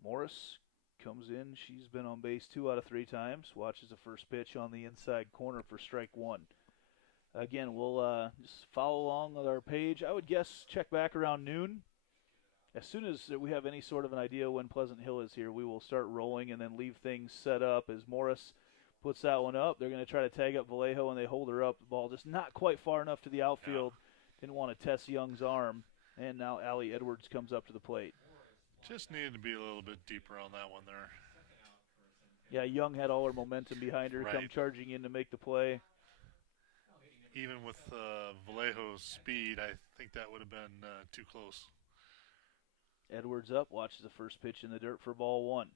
Morris comes in. She's been on base 2 out of 3 times. Watches the first pitch on the inside corner for strike 1. Again, we'll just follow along with our page. I would guess check back around noon. As soon as we have any sort of an idea when Pleasant Hill is here, we will start rolling and then leave things set up. As Morris puts that one up, they're going to try to tag up Vallejo, and they hold her up. The ball just not quite far enough to the outfield. Didn't want to test Young's arm. And now Allie Edwards comes up to the plate. Just needed to be a little bit deeper on that one there. Yeah, Young had all her momentum behind her, come charging in to make the play. Even with Vallejo's speed, I think that would have been too close. Edwards up, watches the first pitch in the dirt for ball 1.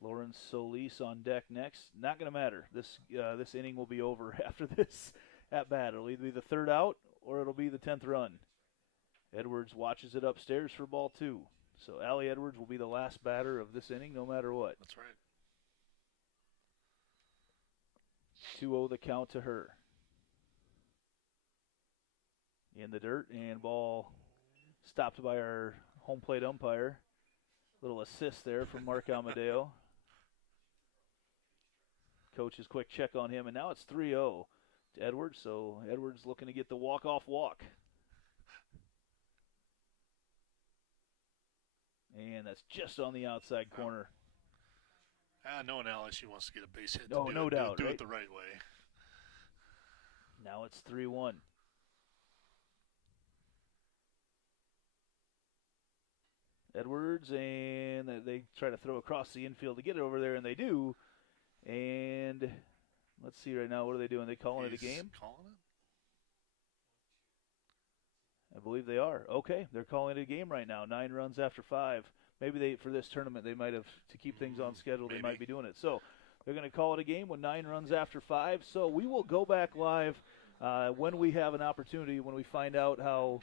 Lauren Solis on deck next. Not going to matter. This inning will be over after this at-bat. It'll either be the third out or it'll be the 10th run. Edwards watches it upstairs for ball 2. So Allie Edwards will be the last batter of this inning no matter what. That's right. 2-0 the count to her. In the dirt, and ball stopped by our home plate umpire. Little assist there from Mark Amadeo. Coach's quick check on him, and now it's 3-0 to Edwards. So Edwards looking to get the walk-off walk. And that's just on the outside corner. Knowing Allie, she wants to get a base hit. No doubt. Do it the right way. Now it's 3-1. Edwards, and they try to throw across the infield to get it over there, and they do. And let's see right now, what are they doing? They calling it a game? Calling it? I believe they are. Okay, they're calling it a game right now. 9 runs after 5. Maybe for this tournament, they might have, to keep things on schedule, they might be doing it. So they're going to call it a game with 9 runs after 5. So we will go back live when we have an opportunity, when we find out how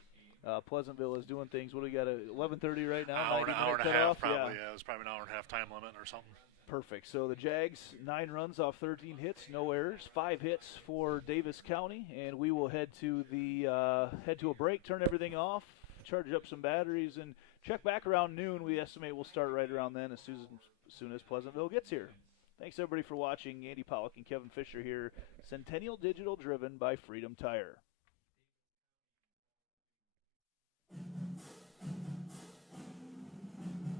Pleasantville is doing things. What do we got, 11:30 right now? Hour and a half, probably. Yeah, it was probably an hour and a half time limit or something. Perfect. So the Jags, 9 runs off 13 hits, no errors, 5 hits for Davis County, and we will head to a break, turn everything off, charge up some batteries, and check back around noon. We estimate we'll start right around then as soon as Pleasantville gets here. Thanks everybody for watching. Andy Pollock and Kevin Fisher here. Centennial Digital, driven by Freedom Tire.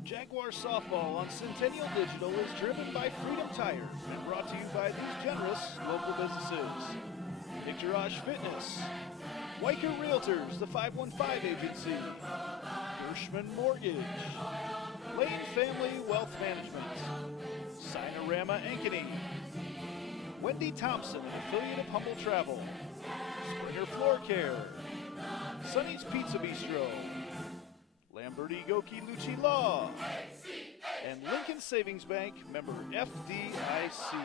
Jaguar softball on Centennial Digital is driven by Freedom Tire and brought to you by these generous local businesses. Picturage Fitness, Weicker Realtors, the 515 Agency, Gershman Mortgage, Lane Family Wealth Management, Sinorama Ankeny, Wendy Thompson, an affiliate of Humble Travel, Springer Floor Care, Sonny's Pizza Bistro, Lamberti Goki Lucci Law, and Lincoln Savings Bank, member FDIC.